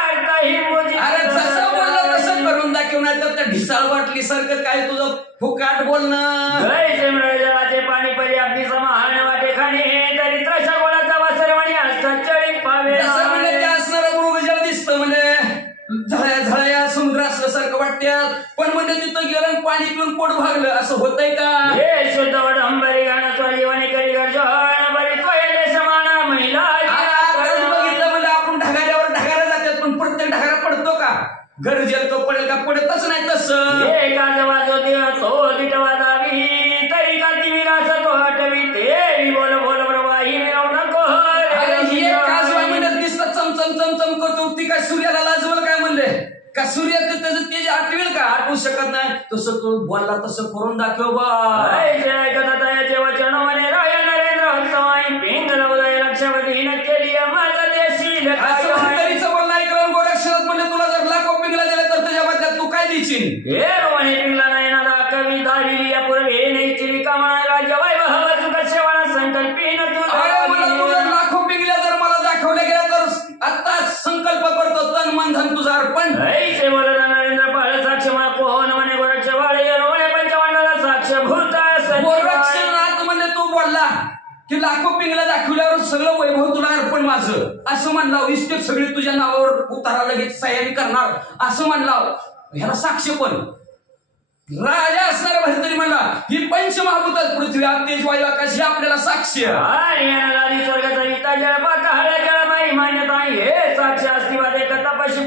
अरे जसं बोललं तसं करून दाखव. नाही तर त्या ढिसाळ वाटली सारखं काय तुझं फुकाट बोलणं. जलाचे पाणी पर्याप्ती समान वाटे खाणे दरिद्राच्या गोळाचा वासरवाणी असतात चळी पावे ते असणारं मृगजल दिसतं म्हणजे झळ्या झळ्या समुद्र असल्यासारखं वाटत्यात. पण म्हणजे तिथं गेलं पाणी पिऊन पोट भागलं असं होतंय का. हे शुद्ध वडंबरी गाणं स्वजीवनी करी गर्जन बरी कोयले समान महिला बघितलं म्हणजे आपण ढगाऱ्यावर ढगारा जातात पण प्रत्येक ढगारा पडतो का. गरजेल तो पडेल का पडतच नाही तसं. एकाच वाजवते तो दिटवा दावी तरी का ती विरास तो हटवी ते बोल बोल प्रवाही मिळवू नको. दिसत चमचम चमचम करतो ती काय सूर्याला लाजवल काय म्हणले का. सूर्य त्याचं तेज आठवेल का. आठवू शकत नाही. तसं तू बोलला तसं करून दाखव बा. जय वचन म्हणे राय नरेंद्र हस्तमाई पिंगल उदय लक्षवधी न केली माझा देशील गोरक्षणात म्हणजे तुला जर लाखो पिंगला दिला तर त्याच्या बदल्यात तू काय देशील. हे रोहिणी पिंगला नाही ना कवी दावी या पूर्वी नाही चिरी कमायला जवाय भाव तुका शेवाळा संकल्पीन तुला लाखो पिंगल्या जर मला दाखवल्या गेल्या तर आता संकल्प करतो तन मन धन तुझं अर्पण. नरेंद्र पाळ साक्ष मला कोण म्हणे गोरक्ष वाळे रोणे पंचवांडाला साक्ष भूत गोरक्षणात म्हणजे तू बोलला की लाखो पिंगला दाखवल्यावर सगळं वैभव तुला अर्पण माझं असं म्हणला. इस्टेट सगळी तुझ्या नावावर उतारा लगेच सह्यानी करणार असं म्हणला. ह्याला साक्ष पण राजा असणारा भरतरी म्हणला ही पंचमहाभूतात पृथ्वी तेज वायू आकाश आपल्याला साक्ष आणि स्वर्गाचा विता जळ पाका हळ्या जळ माई मान्यता हे साक्ष अस्तिवादे कथापाशी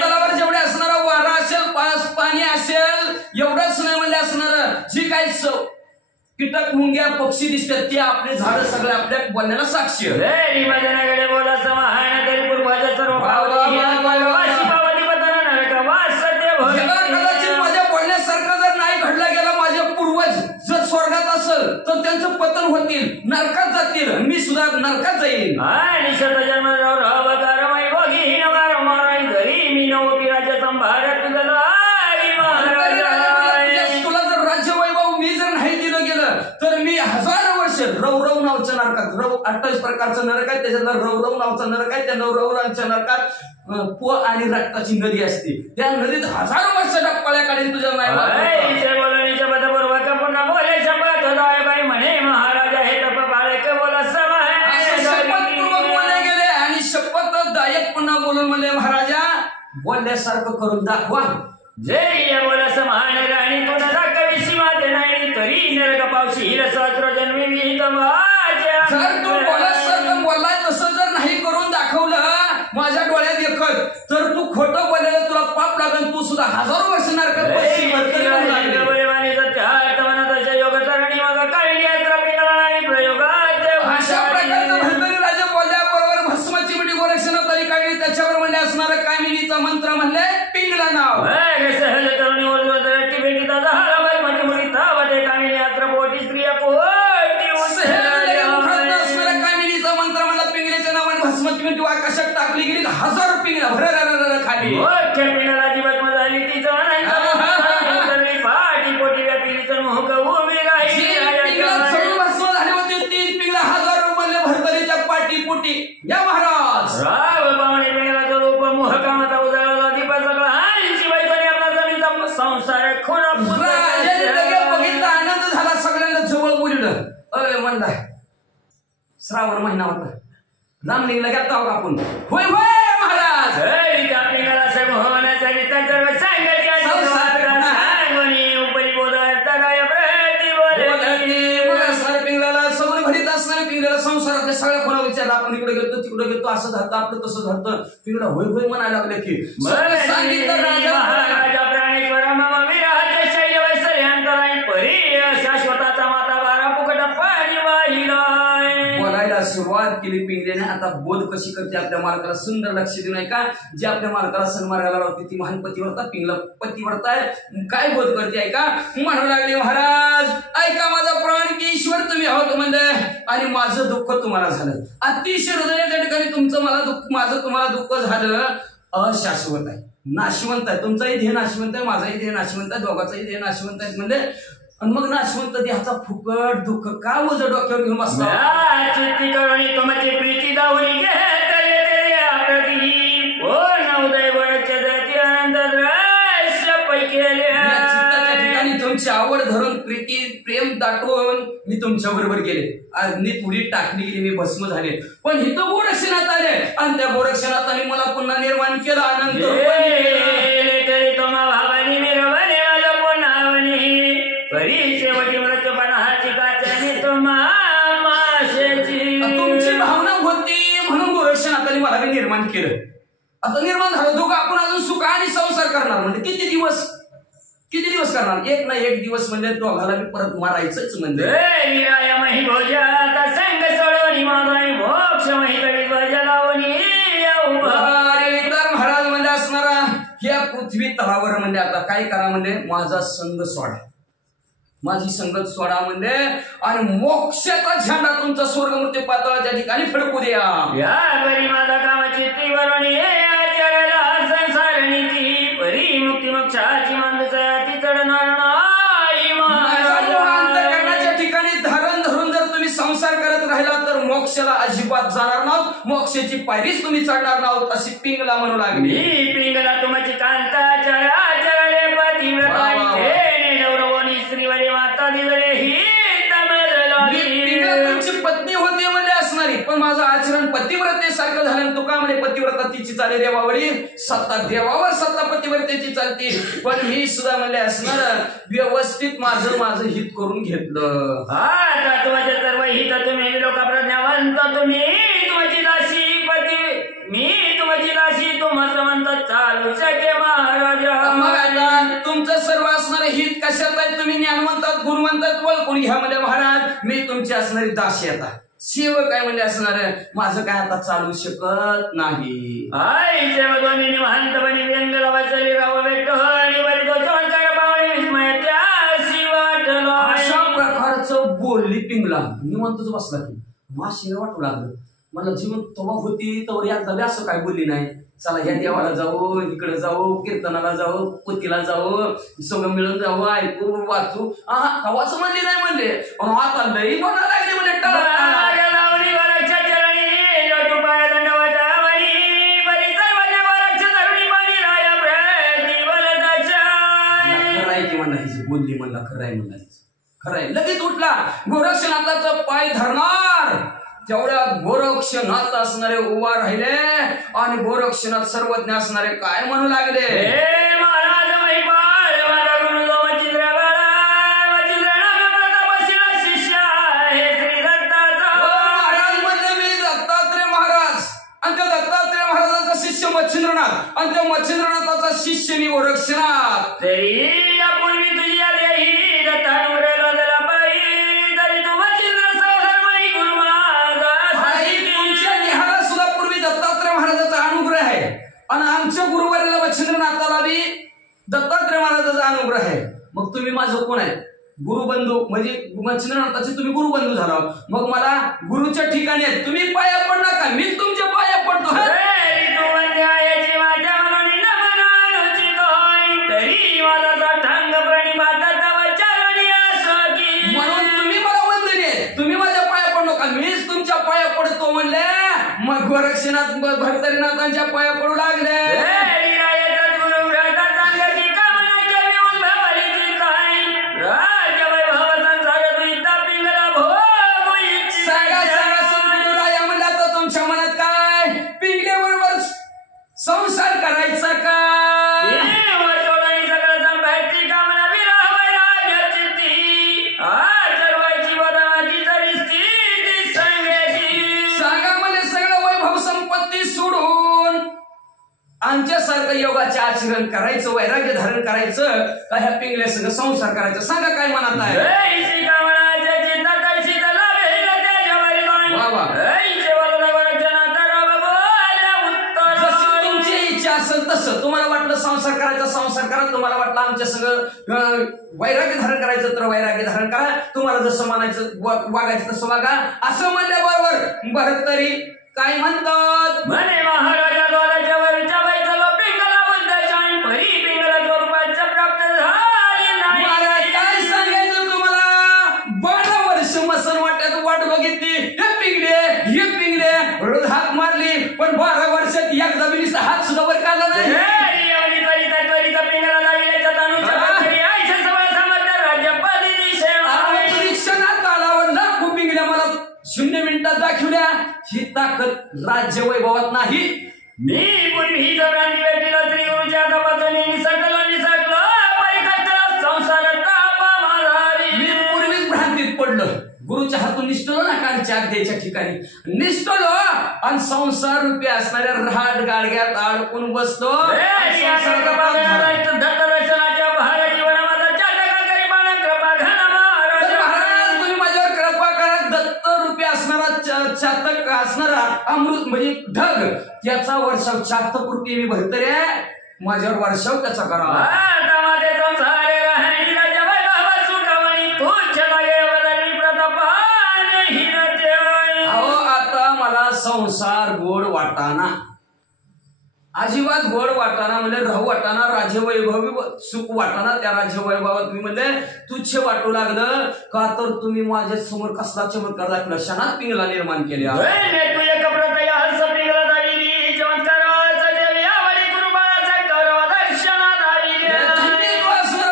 तलावर जेवढे असणारा वारा असेल पाणी असेल एवढंच नाही म्हणजे असणार जी काही कीटक मुंग्या पक्षी दिसतात ते आपले झाड सगळे आपल्या बोलण्याला साक्ष. बोला समाहान तरी पूर्वाच्या सर्व कदाचित माझ्या बोलण्यासारखं जर नाही घडला गेला माझे पूर्वज जर स्वर्गात असेल तर त्यांचं पतन होतील नरकात जातील मी सुद्धा नरकात जाईल. आणि शतजन्म घरी मी नवपी राज्य संभार तुला जर राज्य वैभव मी जर नाही दिलं गेलं तर मी 1000 वर्ष रवरव नावच्या नरकात 28 प्रकारचं नरक आहे त्याच्यातला रवरव नावचा नरक आहे. त्या रवरवांच्या नरकात पो आणि रक्ताची नदी असते त्या नदीत 1000 वर्ष डप्पाळ्या काढीन तुझ्या म्हणे महाराजा हे तप बाळक बोला बोलले गेले आणि शपथदायक पुन्हा बोलून म्हणले महाराजा बोलल्यासारखं करून दाखवा. जय बोला समान राणी तुला दाखविशी माते नाही तरी नरक पावशी हिर सहस्र जन्मी विहित जर तू बोलासारखं बोललाय तसं जर नाही करून दाखवलं माझ्या डोळ्यात देखत तर तू खोटं बोललेलं तुला पाप लागेल. तू सुद्धा 1000 वर्ष नरकात अशा प्रकारचं भरतरी राजा बोलल्याबरोबर भस्माची मिठी गोरक्षणा तरी काढली त्याच्यावर म्हणले असणार कामिनीचा मंत्र म्हणले पिंगला नाव. सहज तरुणी कामिनी यात्रा पोटी स्त्रिया कामिनीचा मंत्र म्हणला पिंगल्याच्या नावाने भस्माची मिठी आकाशात टाकली गेली 1000 पिंगला भर खाली पिंगला अजिबात मजा आली तिचं पाठी पोटी व्यापिलीचं मोह पोटी या महाराज राव पावणे मेघाचा रूप मोह कामाचा उजाळला दीप सगळा शिवाय आपला जमीनचा संसार खोडा बघितला आनंद झाला सगळ्यांना जवळ बोललं. अरे म्हणला श्रावण महिना होता लांब निघला गेला आपण होय होय महाराज संसारातल्या सगळ्या कोणा विचारलं, आपण इकडे गेलो तिकडे गेलो, असं झालं आपलं तसं झालं, तिकडे होय होय म्हणायला लागले की सांगितलं राजा प्राणेश्वर मम विराज शैल वैसर्यांतराय परी शाश्वताचा माता बारा फुकट पाणी वाहिलाय. बोलायला सुरुवात केली पिंगलेने. आता बोध कशी करते आपल्या मालकाला, सुंदर लक्ष देऊ नये का, जे आपल्या मालकाला सन्मार्गाला लावते ती महान पतिव्रता, पिंगला पतिव्रता आहे. काय बोध करते ऐका, म्हणू लागले महाराज ऐका माझा प्राण की ईश्वर तुम्ही आहोत म्हणजे, आणि माझं दुःख तुम्हाला झालं. अतिशय हृदयाच्या ठिकाणी तुमचं मला दुःख, माझं तुम्हाला दुःख झालं. अशाश्वत आहे, नाशवंत आहे. तुमचाही ध्येय नाशवंत आहे, माझाही ध्येय नाशवंत आहे, दोघाचाही ध्येय नाशवंत आहे. म्हणजे आणि मग नाशवंत देहाचा फुकट दुःख का ओझ डोक्यावर घेऊन बसला. चित्ती करुणी तुमची प्रीती दावली घेतले आपली पूर्ण उदय वरच्या धरती आनंद दृश्य पैकेल्या. ठिकाणी तुमची आवड धरून प्रीती प्रेम दाटवून मी तुमच्या बरोबर गेले. अग्नी पुढी टाकली गेली, मी भस्म झाले. पण हिथं गोरक्षणात आले आणि त्या गोरक्षणात आणि मला पुन्हा निर्माण केलं आनंद. तुमची भावना होती म्हणून गोरक्षणात मला निर्माण केलं. आता निर्माण झालं, दोघं आपण अजून सुख आणि संसार करणार. म्हणजे किती दिवस करणार, एक ना एक दिवस म्हणजे दोघाला मी परत मारायचंच. म्हणजे महाराज म्हणजे असणारा ह्या पृथ्वी तलावर म्हणजे आता काय करा म्हणजे माझा संग सोडा, माझी संगत सोडा म्हणजे, आणि मोक्षाचा झेंडा तुमचा स्वर्गमूर्ती पाताळाच्या ठिकाणी फडकू द्या. माझा कामाची त्रिवरणी संसार नीती परी मुक्ती मोक्षाची मांदती चढणार अंतःकरणाच्या ठिकाणी धारण धरून जर तुम्ही संसार करत राहिला तर मोक्षाला अजिबात जाणार नाहोत, मोक्षाची पायरीच तुम्ही चढणार नाहोत अशी पिंगला म्हणू लागली. पिंगला तुमची कांता चराचरले पतिव्रता श्रीवरी माता दिले ही तुमची पत्नी होती म्हणजे असणारी, पण माझं आचरण पतिव्रतेसारखं झालं. तुका म्हणे पतिव्रता तिची चाले देवावरी सत्ता, देवावर सत्ता पतिव्रतेची चालते. पण मी सुद्धा म्हणजे असणार व्यवस्थित माझं हित करून घेतलं. आता तुमचे सर्व हित तुम्ही लोक प्रज्ञावंत, तुम्ही तुमची दासी पती, मी तुमची दासी तुम्हाला म्हणतात चालू शके महाराजा. मग आता तुमचं सर्व असणारे हित कशात आहे, तुम्ही ज्ञान म्हणतात गुरु म्हणतात ओळखून घ्या म्हणजे महाराज मी तुमची असणारी दासी. आता सेवक काय म्हणजे असणार माझं काय आता चालू शकत नाही. अशा प्रकारचं बोलली पिंगला. मी म्हणतोच बसला की माशी वाटू लागलं. मला जीवन तवा होती तवर एकदा असं काय बोलली नाही. चला ह्या देवाला जाऊ, इकडे जाऊ, कीर्तनाला जाऊ, पोतीला जाऊ, सगळं मिळून जाऊ, ऐकू वाचू, कवाच म्हणली नाही म्हणले. आता लई म्हणायला लागली म्हणजे बोलली म्हणला खरंय म्हणायचं. खरंय लगेच उठला, गोरक्षनाथाचा पाय धरणार. तेवढ्यात गोरक्षनाथ असणारे उभा राहिले आणि गोरक्षनाथ सर्वज्ञ असणारे काय म्हणू लागले. महाराज म्हणले मी दत्तात्रय महाराज आणि त्या दत्तात्रय महाराजांचा शिष्य मच्छिंद्रनाथ आणि त्या मच्छिंद्रनाथाचा शिष्य मी गोरक्षनाथ. आणि आमच्या गुरुवारीला मच्छिंद्रनाथाला बी दत्तात्रय महाराजाचा अनुग्रह आहे. मग तुम्ही माझं कोण आहे, गुरुबंधू म्हणजे मच्छिंद्रनाथाचे तुम्ही गुरुबंधू झाला. मग मला गुरुच्या ठिकाणी आहे, तुम्ही पाया पड नका, मीच तुमच्या पाया पडतो. म्हणून तुम्ही मला वंदनीय आहे, तुम्ही माझ्या पाया पडू नका, मीच तुमच्या पाया पडतो म्हणले. मग गोरक्षनाथ भक्तनाथांच्या पाया पडू लागले. तुमच्या मनात काय पिंगल्याबरोबर संसार करायचा का, का योगाचे आचरण करायचं, वैराग्य धारण करायचं का ह्या पिंगल्या सगळं संसार करायचं? सांगा काय मनात आहे? जशी तुमची इच्छा असेल तसं. तुम्हाला वाटलं संसार करायचा संसार करा, तुम्हाला वाटलं आमच्या सगळं वैराग्य धारण करायचं तर वैराग्य धारण करा, तुम्हाला जसं म्हणायचं वागायचं तसं वागा. असं म्हणल्याबरोबर भरतरी काय म्हणतात? म्हणे महाराजा द्वाराच्या वरच्या बैठला पिंगला बुद्धाच्या परी पिंगला स्वरूपाचं प्राप्त झाले नाही. महाराज काय सांगायचं तुम्हाला? 12 वर्ष मसन वाट्यात वाट बघितली, हे पिंगले रोज हात मारली, पण 12 वर्षात एकदा बी नुसता हात सुद्धा वर काढला नाही. परीक्षणात आल्यावर लाखो पिंगल्या मला 0 मिनिटात दाखवल्या. ही ताकद राज्य वैभवात नाही. मी पूर्वी जगांनी भेटीला श्री गुरुच्या तपासून निसटलं संसार तापा माधारी. मी पूर्वीच भ्रांतीत पडलं, गुरुच्या हातून निष्ठलो ना कालच्या अध्यायाच्या ठिकाणी निष्ठलो आणि संसार रूपी असणाऱ्या राहाट गाडग्यात अडकून बसलो. तुम्ही माझ्यावर कृपा करा. दत्त रूपी असणारा चातक असणारा अमृत म्हणजे ढग, त्याचा वर्षाव चातकृती मी भरतरे माझ्यावर वर्षाव त्याचा करा. आता मला संसार गोड वाटाना, अजिबात गोड वाटाना, म्हणजे राहू वाटाना, राज्यवैभवी सुख वाटाना. त्या राज्यवैभवात तुम्ही म्हणजे तुच्छ वाटू लागलं का? तर तुम्ही माझ्या समोर कसला चमत्कार दाखवला, क्षणात पिंगला निर्माण केल्या.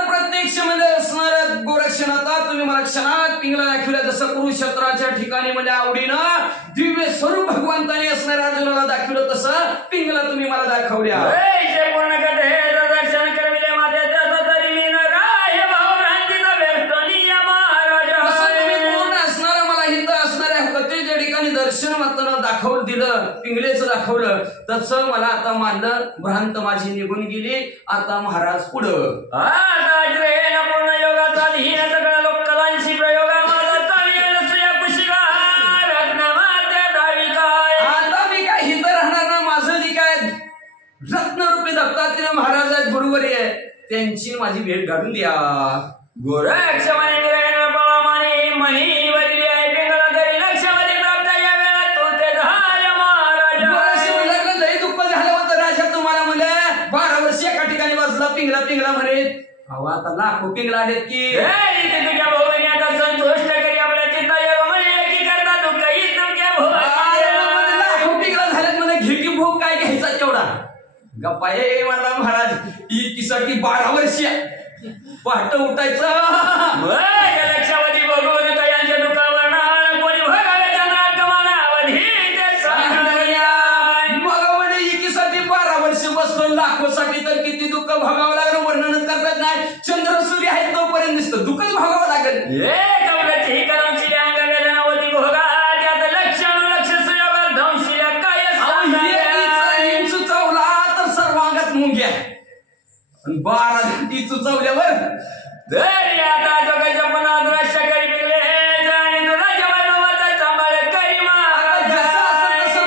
प्रत्यक्ष मध्ये असणाऱ्या गोरक्षणात तुम्ही मला क्षणात पिंगला दाखवल्या. जसं कुरुक्षेत्राच्या ठिकाणी म्हणजे आवडीनं दिव्य स्वरूप भगवंताने असणाऱ्या अर्जुनाला दाखवलं, तसं पिंगला तुम्ही मला दाखवल्या. दर्शन मात्र दाखवून दिलं, पिंगलेचं दाखवलं, तसं मला आता मानलं. भ्रांत माझी निघून गेली. आता महाराज पुढं आता मी काय हित राहणार ना. माझं जी काय रत्नरूपी दत्तात्रेय महाराज आहेत, गुरुवर आहे, त्यांची माझी भेट घालून द्या. गोरक्ष पिंगला पिंगला म्हणे. अहो आता लाखो पिंगला आलेत की तुझ्या भाऊने आता संतुष्ट करी आपल्या चित्ताच्या की करता तू काही तुझ्या लाखो पिंगला झालेत म्हणे. घे की भोग काय घ्यायचा तेवढा गप्पा. हे मला महाराज इकीसाठी 12 वर्ष पहाट उठायचं. लक्षावधी बघून यांच्या दुःखावर कोणी भगाव्याच्या नाटकमानावधी मग म्हणे इकीसाठी 12 वर्ष बसलो. लाखोसाठी तर किती दुःख भोगावं लागलं, वर्णन करतात नाही. चंद्र सूर्य आहेत तोपर्यंत दिसतं दुःखच भोगावं लागेल. चुचवला तर सर्वांगात मुंग्या, 12 चुचवल्यावर आता जगाच्या मनात राष्ट्र करी पिकले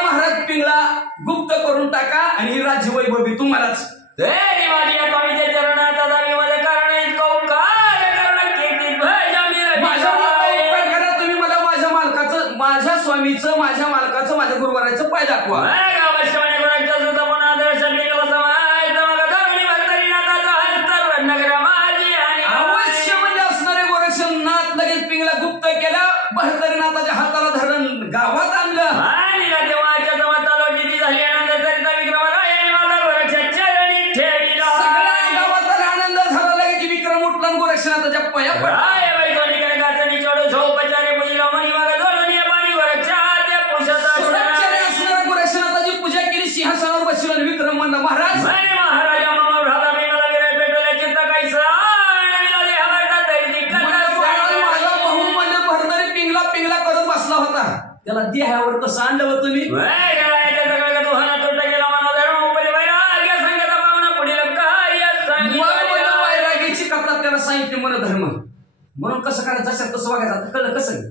महाराज पिंगला गुप्त करून टाका आणि राज्य वैभवी तुम्हालाच. तुम्ही मला माझ्या मालकाचं, माझ्या स्वामीचं, माझ्या मालकाचं, माझ्या गुरुवाराचं पाय दाखवा. अवश्य म्हणजे असणारे गोरक्षनाथ लगेच पिंगला गुप्त केला. बहतरीनाथाच्या हाताला धरण गावात आणलं. गोरक्षनाथाच्या पाया गोरक्षनाथाची पूजा केली. सिंहासनावर बसवलं विक्रम म्हणला. महाराज माझा भाऊ म्हणजे भरणारी पिंगला पिंगला करत बसला होता. त्याला देहावर कसं आणलं तुम्ही? सांगितले मन धर्म म्हणून कसं करायचं जसं तसं वागायचं. आता कळलं कसं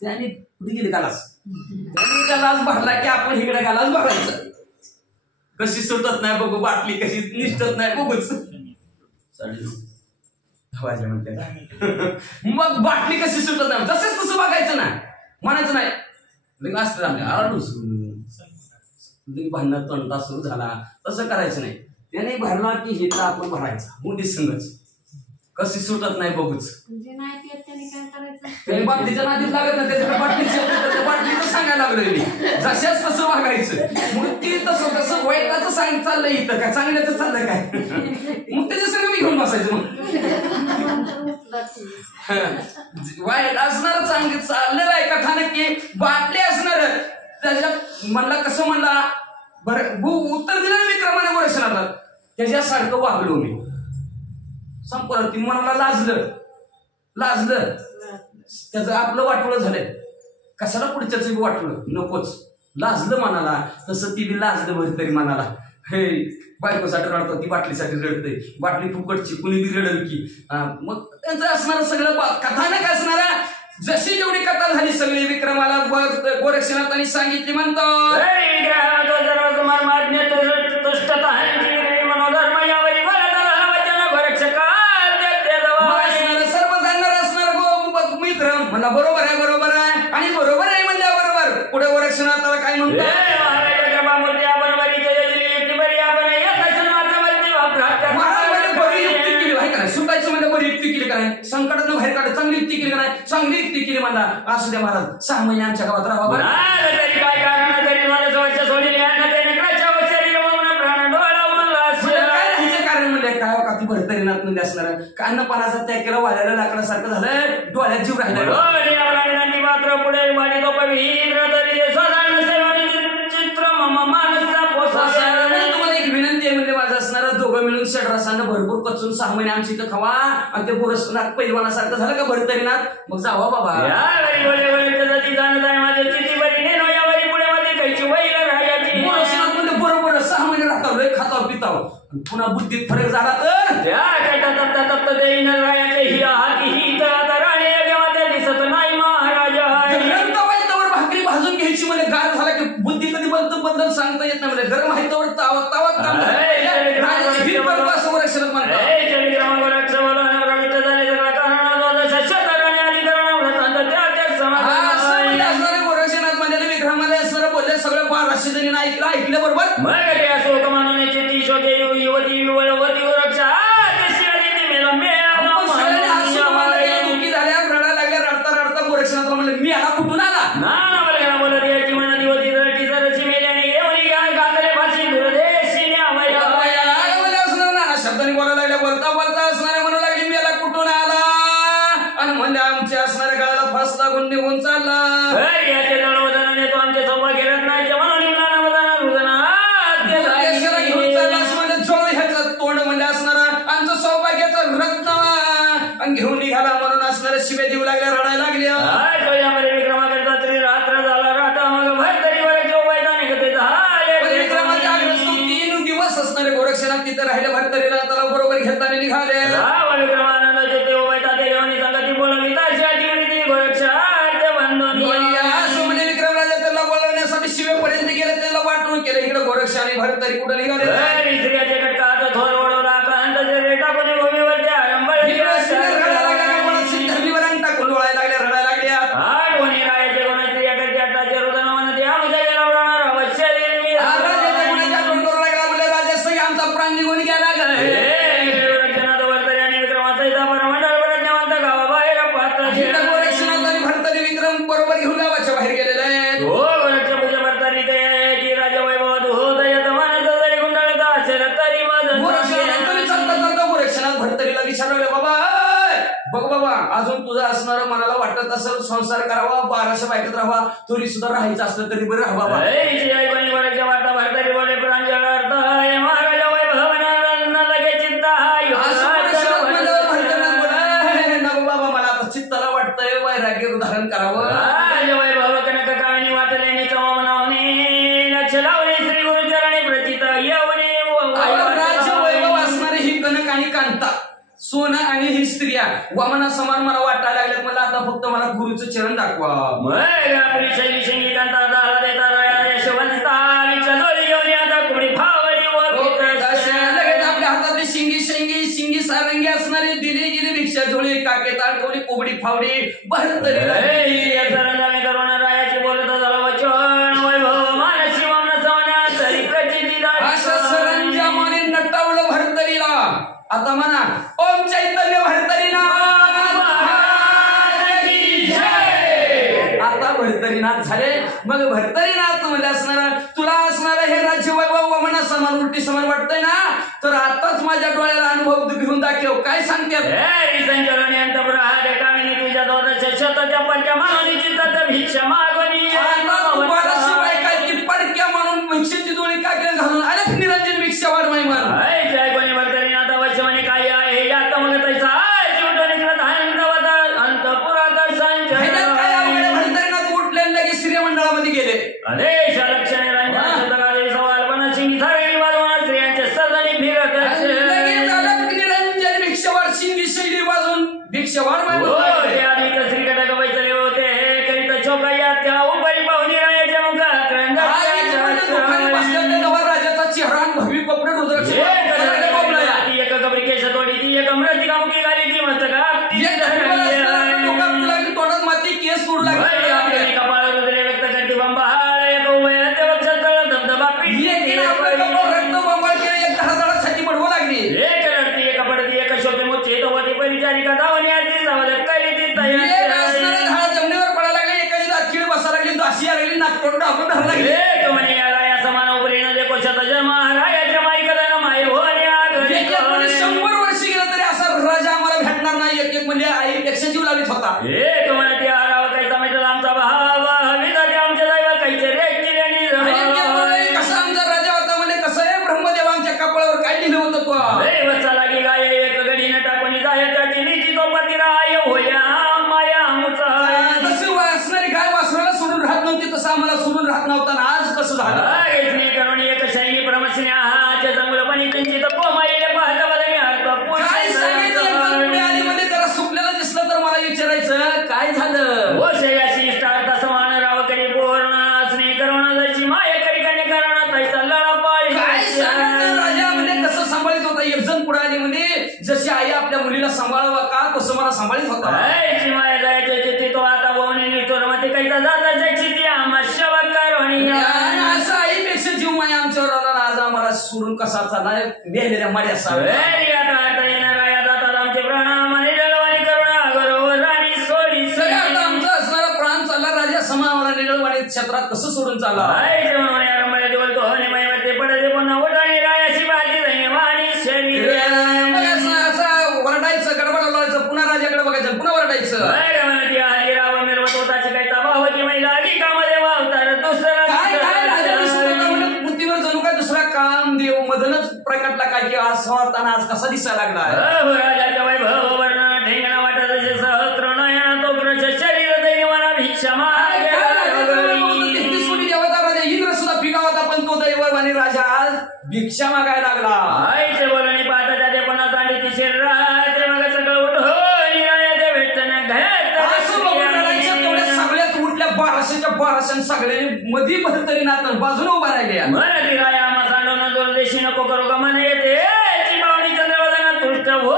त्याने कुठे गेले गालास त्यांनी त्या लाच भरला की आपण इकडे गालाच भरायचं. कशी सुटत नाही बघू बाटली कशी निष्ठत नाही बघूच मग बाटली कशी सुटत नाही तसंच तसं बघायचं ना म्हणायचं नाही असतं आडूस भांडण तंटा सुरू झाला तसं करायचं नाही. त्याने भरला की हे तर आपण भरायचा मुंडी संगच कशी सुटत नाही बघूच. त्याने बाटलीच्या नादीत लागत नाही त्याच्याकडे बाटलीचं सांगायला लागलोय मी जशाच तसं वागायचं. मग ती तसं तसं वाईटाचं सांग चाललंय इथं काय चांगल्याचं चाललंय काय मग त्याच्या सगळं मी घेऊन बसायचं. मग वाईट असणार चांगली चाललेलं आहे कथानक की बाटली असणार त्याच्यात म्हणला कसं म्हणला बरं उत्तर दिलं ना विक्रमाने वर्षाला त्याच्यासारखं वागलो मी संपलं. ती मनाला लाजलं त्याचं आपलं वाटोळं झालंय कशाला पुढच्याच वाटलं नकोच लाजलं मनाला तसं ती बी लाजलं बरी तरी मनाला. हे बायकोसाठी रडतो ती बाटलीसाठी रडते बाटली फुकटची कुणी बी रडल की. मग त्यांचं असणारं सगळं कथानक असणारा जशी जेवढी कथा झाली सगळी विक्रमाला गोरक्षनाथांनी सांगितली म्हणतो सर्व जाणणार असणार गो मित्र म्हणला बरोबर आहे आणि बरोबर आहे म्हणल्याबरोबर पुढे गोरक्षनाथाला काय म्हणतो सुटायचं म्हणजे बरी युक्ती केली का नाही संकटातून बाहेर काढ चांगली युक्ती केली का नाही चांगली युक्ती केली म्हणला. असू द्या महाराज 6 महिने आमच्या गावात राहा बरं कारण म्हणजे काय काती भरतरीनाथ म्हणजे असणार अन्नपानाचा त्याग केला वाल्याला लाकडासारखं झालं डोळ्यात जीव राहिला. दोघं मिळून षडरसानं भरपूर कचून 6 महिने आमची इथं खावा आणि ते गोरक्षनाथ पैलवानासारखं झालं का भरतरीनाथ मग जावा बाबा गोरक्षनाथ म्हणजे बरोबर 6 महिने राहतो लय खाताव पिताव पुन्हा बुद्धीत फरक झाला तर भाकरी भाजून घ्यायची म्हणजे गार झाला की बुद्धी कधी बदल सांगता येत नाही म्हणजे गरम आहे तर तावत सगळं 1200 जणी ऐकलं बरोबर रडता गोरक्षनाथला म्हणलं मी आला कुठून आला शब्दाने बोलायला लागल्या बोलता असणारे म्हणू लागली मी याला कुठून आला आणि म्हणले आमच्या असणाऱ्या गळाला फास लागून निघून चालला. तोंड म्हणजे असणार आमचं सौभाग्याचं रत्न घेऊन निघाला म्हणून असणाऱ्या शिव्या देऊ लागल्या रडायला लागल्या. विक्रमाच्या 3 दिवस असणारे गोरक्षनाथ तिथे राहिले भरतरीला त्याला बरोबर घेताना निघाले. विक्रमराजा त्याला बोलवण्यासाठी शिवेपर्यंत गेले त्याला वाटून केलं इकडे गोरक्ष आणि भरतरी कुठे निघाले अजून तुझं असणार मनाला वाटत असेल संसार करावा 1200 बायकात राहावा तरी सुद्धा राहायचं असलं तरी बरं राहा बाबा. बाबा मला आता चित्ताला वाटतंय वैराग्य धारण करावं राज्य वैभव असणारे ही कनक आणि कांता सोनं आणि ही स्त्री त्या वामना समान मला वाटायला लागल्यात. मला आता फक्त मला गुरुचं चरण दाखवा. मग आपली शैली संगीतांचा दारा देता यशवंताच्या जोडी घेऊन आता कुणी फावडी लगेच आपल्या हातातली शिंगी शेंगी शिंगी सारंगी असणारी दिली गेली भिक्षा झोळी काके ताडकवली कोबडी फावडी बहत्तरी रायाची बोलत झालं वचन वैभव मानसी वामना सवना तरी प्रचिती अशा सरंजामाने नटावलं भरतरीला. आता म्हणा ओम चैतन्य भरतरीनाथ. आता भरतरीनाथ झाले. मग भरतरीनाथ म्हणजे असणारा तुला असणारा हे राज्य वैभव वामना समान उलटी समान वाटतंय ना, तर आताच माझ्या डोळ्याला अनुभव घेऊन दाखव. काय सांगतात संचरण यंत्रप्रहार कामिनी तुझ्या दोनच्या शताच्या पडक्या मागणीची तर भिक्षा मागणी शिवाय काय ती पडक्या म्हणून भिक्षेची डोळी काके घालून आले निरंजन भिक्षा वाढ माय म्हण. जय कोणी भरतरीनाथ अवश्य म्हणे काय आहे यात मग तैसा अंतपुरात संचरण भरतरीनाथ उठले लगेच श्रीमंडळामध्ये गेले. अदेश लक्षणे रंजन सवाल पण सिंगी थाळी वाजवून स्त्रियांचे सजनी फिरत निरंजन भिक्षावाड शिंगी शैली वाजून भिक्षावाड आधी श्रीकडे बैसले होते करीत चौकया त्या उपरी पाहुणी रायाच्या मुखात राजाचा चेहरा भगवी कपडे रुद्राक्ष एक कबरी केश तोडी ती एक मृतिका मुखी घाली ती तोंडात माती केस सोडू लागले. कपाळ रुद्रे व्यक्त करते बंबाळ एक उभयाच्या वक्षात तळ धबधबा रक्त बंबाळ केले. एक दहा छाती पडवू लागली. एक रडती एक पडती एक शोभे मोठी तवती परिचारिका धावणी आधी जावत करी ती तयार जमिनीवर पडायला लागले. एखादी दाखीळ बसायला लागली. दाशी लागली. नागतोंड आपण धरायला लागले. एक म्हणे या समान उपरी न जे कोशाचा जन्म रायाच्या माईकला माय होणे 100 वर्ष गेलं तरी असा राजा आम्हाला भेटणार नाही. एक एक म्हणजे आईपेक्षा जीव लावित होता. एक म्हणे ते हराव कायचा मित्र आमचा भाव विधाते आमच्या दैव काहीचे रेट कसा आमचा राजा होता म्हणजे कसं आहे ब्रह्मदेव आमच्या कपाळावर काय लिहिलं होतं तो दैवचा लागी गाय एक गडीने टाकून जाय त्याची नीती तो पतिराय होया माया तसं असणारी गाय वासराला सोडून राहत नव्हती तसं आम्हाला सोडून राहत नव्हता. आज कसं झालं करून एक शैनी प्रमशन्या हाच्या चांगलपणी त्यांची तर कोमाईले पाहता बदल काय सांगितलं आली मध्ये जरा सुकलेलं दिसलं तर मला विचारायचं काय झालं. हो शयाशी इष्टार्थ समान राव करी पूर्ण स्नेह करून जायची माया करी कन्या करण तैसा लढा पाळी. काय सांगितलं राजा म्हणजे कसं सांभाळित होता. एक जण पुढे आली म्हणजे जशी आई आपल्या मुलीला सांभाळवा का तसं मला सांभाळित होता. माया जायची तो आता बोवणी निष्ठुर मते कैसा जाता जायची ती आम्हा शवा करणी असं आईपेक्षा जीव माया आमच्यावर आला. आज आम्हाला सोडून कसा चाललाय मेलेल्या मर्या आमचे प्रणाम आणि जळवाणी करुणा बरोबर राणी सोडी सगळ्यात आमचा असणारा प्राण चालला राजा समा आम्हाला निळवाणी क्षेत्रात कसं सोडून चालला. बोलतो होणे माईवरती पडते पुन्हा उठाणे रायाची बाजी जाईने वाणी शरीर असं वरडायचं गडबड लावायचं पुन्हा राजाकडे बघायचं पुन्हा वरडायचं. राव मिरवत होताची काही भावती महिला अधिकामध्ये वावतार दुसरा पृथ्वीवर जणू काय दुसरा काम देव मधनच प्रकटला काय की आज स्वार्थाना आज कसा दिसायला लागला. राजाच्या वैभव वर्ण ठेंगणा वाटत जसे सहस्त्र नयन तो ग्रश शरीर दैवाना भिक्षा मागे 33 कोटी देवता राजा इंद्र सुद्धा पिकावता पण तो दैव आणि राजा आज भिक्षा मागायला लागला. आईचे बोलणे पाहता त्याचे पुन्हा सांडिती शरीराचे मग सगळं उठून रायाचे भेटणे घ्यात सगळ्यात उठल्या 1200 सगळ्यांनी मधी भरतरीनाथ बाजूने उभा राहिल्या. मराठी राया आम्हा सांडवणं दोरदेशी नको करू का म्हणे येते चिमावणी चंद्रवदना तुष्ट हो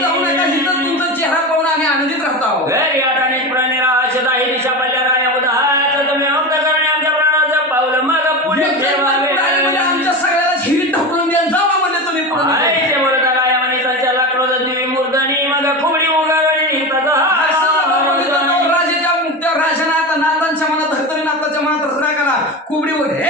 जाऊ नका हिथं तुमचा चेहरा पाहून आम्ही आनंदित राहतो. घरी आठाने प्राणी राशदा ही दिशा पडल्या राया उदाहाचं तुम्ही मुक्त करणे आमच्या प्राणाचं पावलं मग पुढे ठेवावे आमच्या सगळ्याला हिरीत ढकलून द्या जावा म्हणजे तुम्ही ते बोलता राया म्हणे त्यांच्या लाकडोद दिवी मूर्धनी मग खुबडी उगारणी राजाच्या मुक्त राजनाथ नाथांच्या मनात भरतरीनाथाच्या मनात रागाला कुबडी वगैरे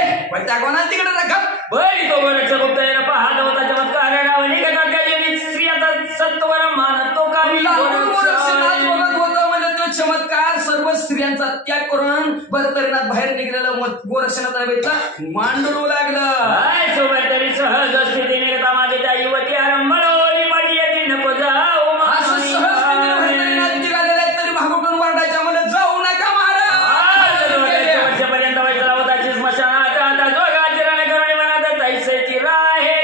तिकडे राखा बरी तो गोरक्ष गुप्त पाहत होता चमत्कार राव निघता त्याची स्त्रियाचा सत्वर मान तो काही बोलत होता म्हणजे तो चमत्कार सर्व स्त्रियांचा त्याग करून भरतरीनाथ बाहेर निघलेलं गोरक्षनाथाला भेटला मांडू लागलं. सोबत तरी सहज स्थिती निघता मागे त्या युवती आरंभळवली पाठी येते नको जाऊ असं सहज भरतरीनाथ निघालेला तरी भागवून वाढायच्या मला जाऊ नका महाराज. वर्षापर्यंत वैसला होताची स्मशानात आता जोगाची राणे करणे मनात तैसेची राहे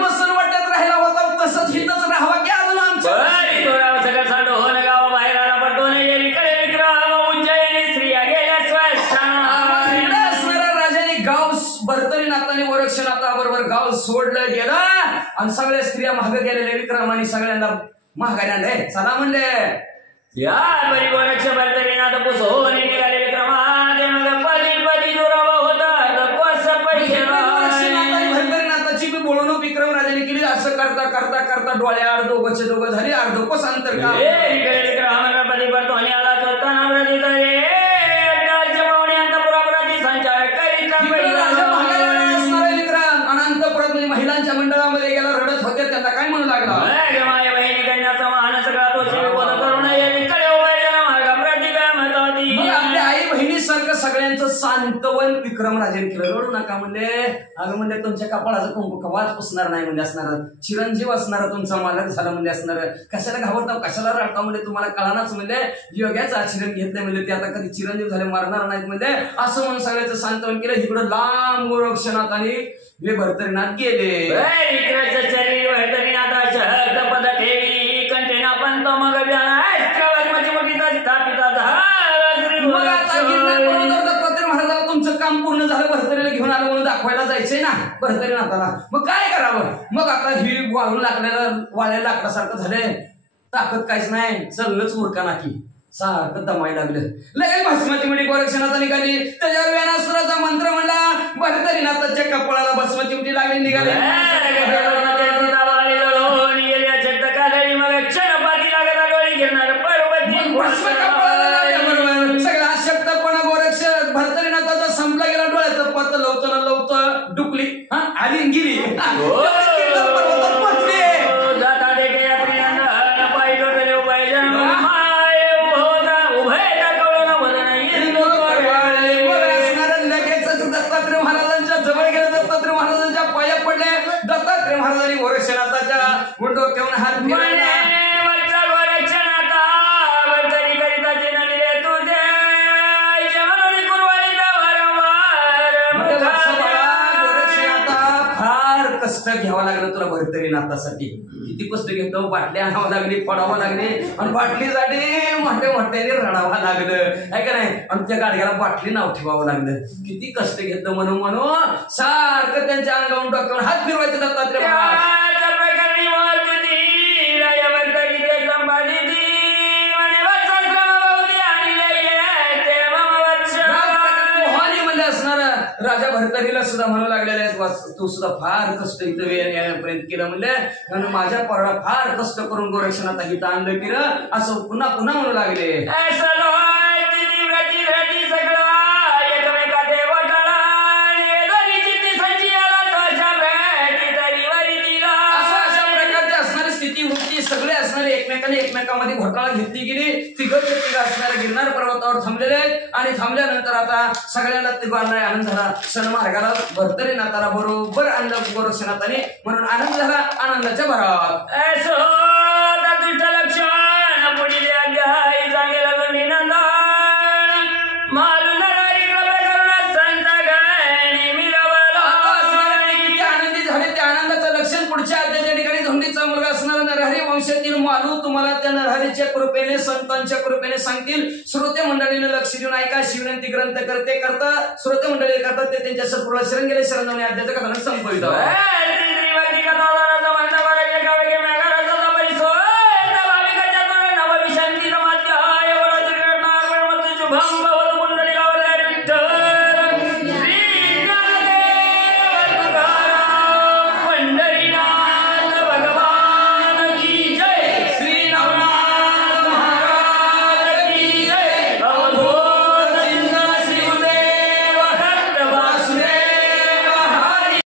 बसन वाटत राहिला होता तसंच हिथंच राहावा की सोडलं गेलं आणि सगळ्या स्त्रिया महाग गेलेल्या विक्रमाने सगळ्यांना महागाने आणले. चला म्हणले या परिवाराच्या भरतरीनाथ पुसोन निघाले विक्रमात मग पदी पदी दुरावा होता कोस पैसे भरतरीनाथाची बी बोलवणूक विक्रम राजाने केली. असं करता करता करता डोळ्याआड दोघंचे दोघं झाले. अर्धोकोस अंतर का विक्रम पदी भरतो आणि आला तो तनावरती तरी राज्य पाहुण्यांचा पुरापुराची संचार करीता विक्रम अनंतपुरात म्हणजे महिलांच्या मंडळामध्ये गेला. रडत होते. त्यांना काय म्हणू लागला माझ्या बहिणी कन्याचा महान सगळा तो शिवबोध करून आपल्या आई बहिणीसारखं सगळ्यांचं सांत्वन विक्रमराजेने केलं. रडू नका म्हणले. अगं म्हणले तुमच्या कपाळाचं कुंकू कवाच पुसणार नाही म्हणजे असणार. चिरंजीव असणार तुमचा मालक झाला म्हणजे असणार. कशाला घाबरता कशाला रडता म्हणजे तुम्हाला कळानाच म्हणजे योग्याचं आचरण घेतलं म्हणजे ते आता कधी चिरंजीव झाले मारणार नाहीत म्हणजे असं म्हणून सगळ्याचं सांत्वन केलं. इकडं लांब गोरक्षनाथ आणि हे भरतरीनाथ गेले. पद ठेवी कंटेना पंत मग दत्तात्रय महाराजाला तुमचं काम पूर्ण झालं. भरतरीला घेऊन आलं म्हणून दाखवायला जायचंय ना भरतरीनाथाला. मग काय करावं. मग आता ही वाळून वाळ्या लाकडासारखं झालंय. ताकद काहीच नाही. सगळंच उरका नाकी सारखं दमायला लागलं. लगेच भस्मती म्हणजे गोरक्षनाथ निघाली. त्याच्यावर व्यानासुराचा मंत्र म्हणला. भरतरीनाथाच्या कपाळाला भस्मती उठी लागली. निघाले सगळा शक्तपणा गोरक्ष भरतरीनाथाचा संपला गेला. डोळ्याचं पत लवतं लवतं डुकली आली गेली. दत्तात्रय महाराजांच्या जवळ गेले. दत्तात्रय महाराजांच्या पाया पडले. दत्तात्रय महाराजांनी गोरक्षनाथाच्या डोक्यावरून हात फिरवला. कष्ट घ्यावं लागलं तुला भरतरीनाथासाठी. किती कष्ट घेतो. बाटल्या आणावं लागली पडावं लागले आणि बाटलीसाठी मोठ्या मोठ्याने रडावं लागलं आहे का नाही. आणि त्या गाडग्याला बाटली नाव ठेवावं लागलं. किती कष्ट घेतलं म्हणून म्हणून सारखं त्यांच्या अंगावरून डोक्यावर हात फिरवायचे दत्तात्रय महाराज. राजा भरतरीला सुद्धा म्हणू लागलेले आहेत तू सुद्धा फार कष्ट इथं येण्यापर्यंत केलं म्हणले. आणि माझ्या पोराला फार कष्ट करून गोरक्षनाथ इथं आणलं केलं असं पुन्हा पुन्हा म्हणू लागले. सगळे असणारे एकमेकांनी एकमेकांमध्ये घोटाळा घेतली गेली. तिघ असणारे गिरनार पर्वतावर थांबलेले आहेत. आणि थांबल्यानंतर आता सगळ्यांना तिघांना आनंद झाला. सणमार्गाला भरतरीनाथाला बरोबर आणलं गोरक्षनाथाने म्हणून आनंद झाला. आनंदाच्या भरात पुढील आनंदी झाले. त्या आनंदाचं लक्षण पुढच्या अध्यायाच्या ठिकाणी धोंडीचा मुलगा असणारा नरहरी वंशातील मालू तुम्हाला त्या नरहरीच्या कृपेने संतांच्या कृपेने सांगतील. श्रोते मंडळीने लक्ष देऊन ऐका. शिवनंती ग्रंथ करते करता श्रोते मंडळी करतात ते त्यांच्या सत्पुरुला शरण गेले. शरण अध्यायाचं कथानक संपवित.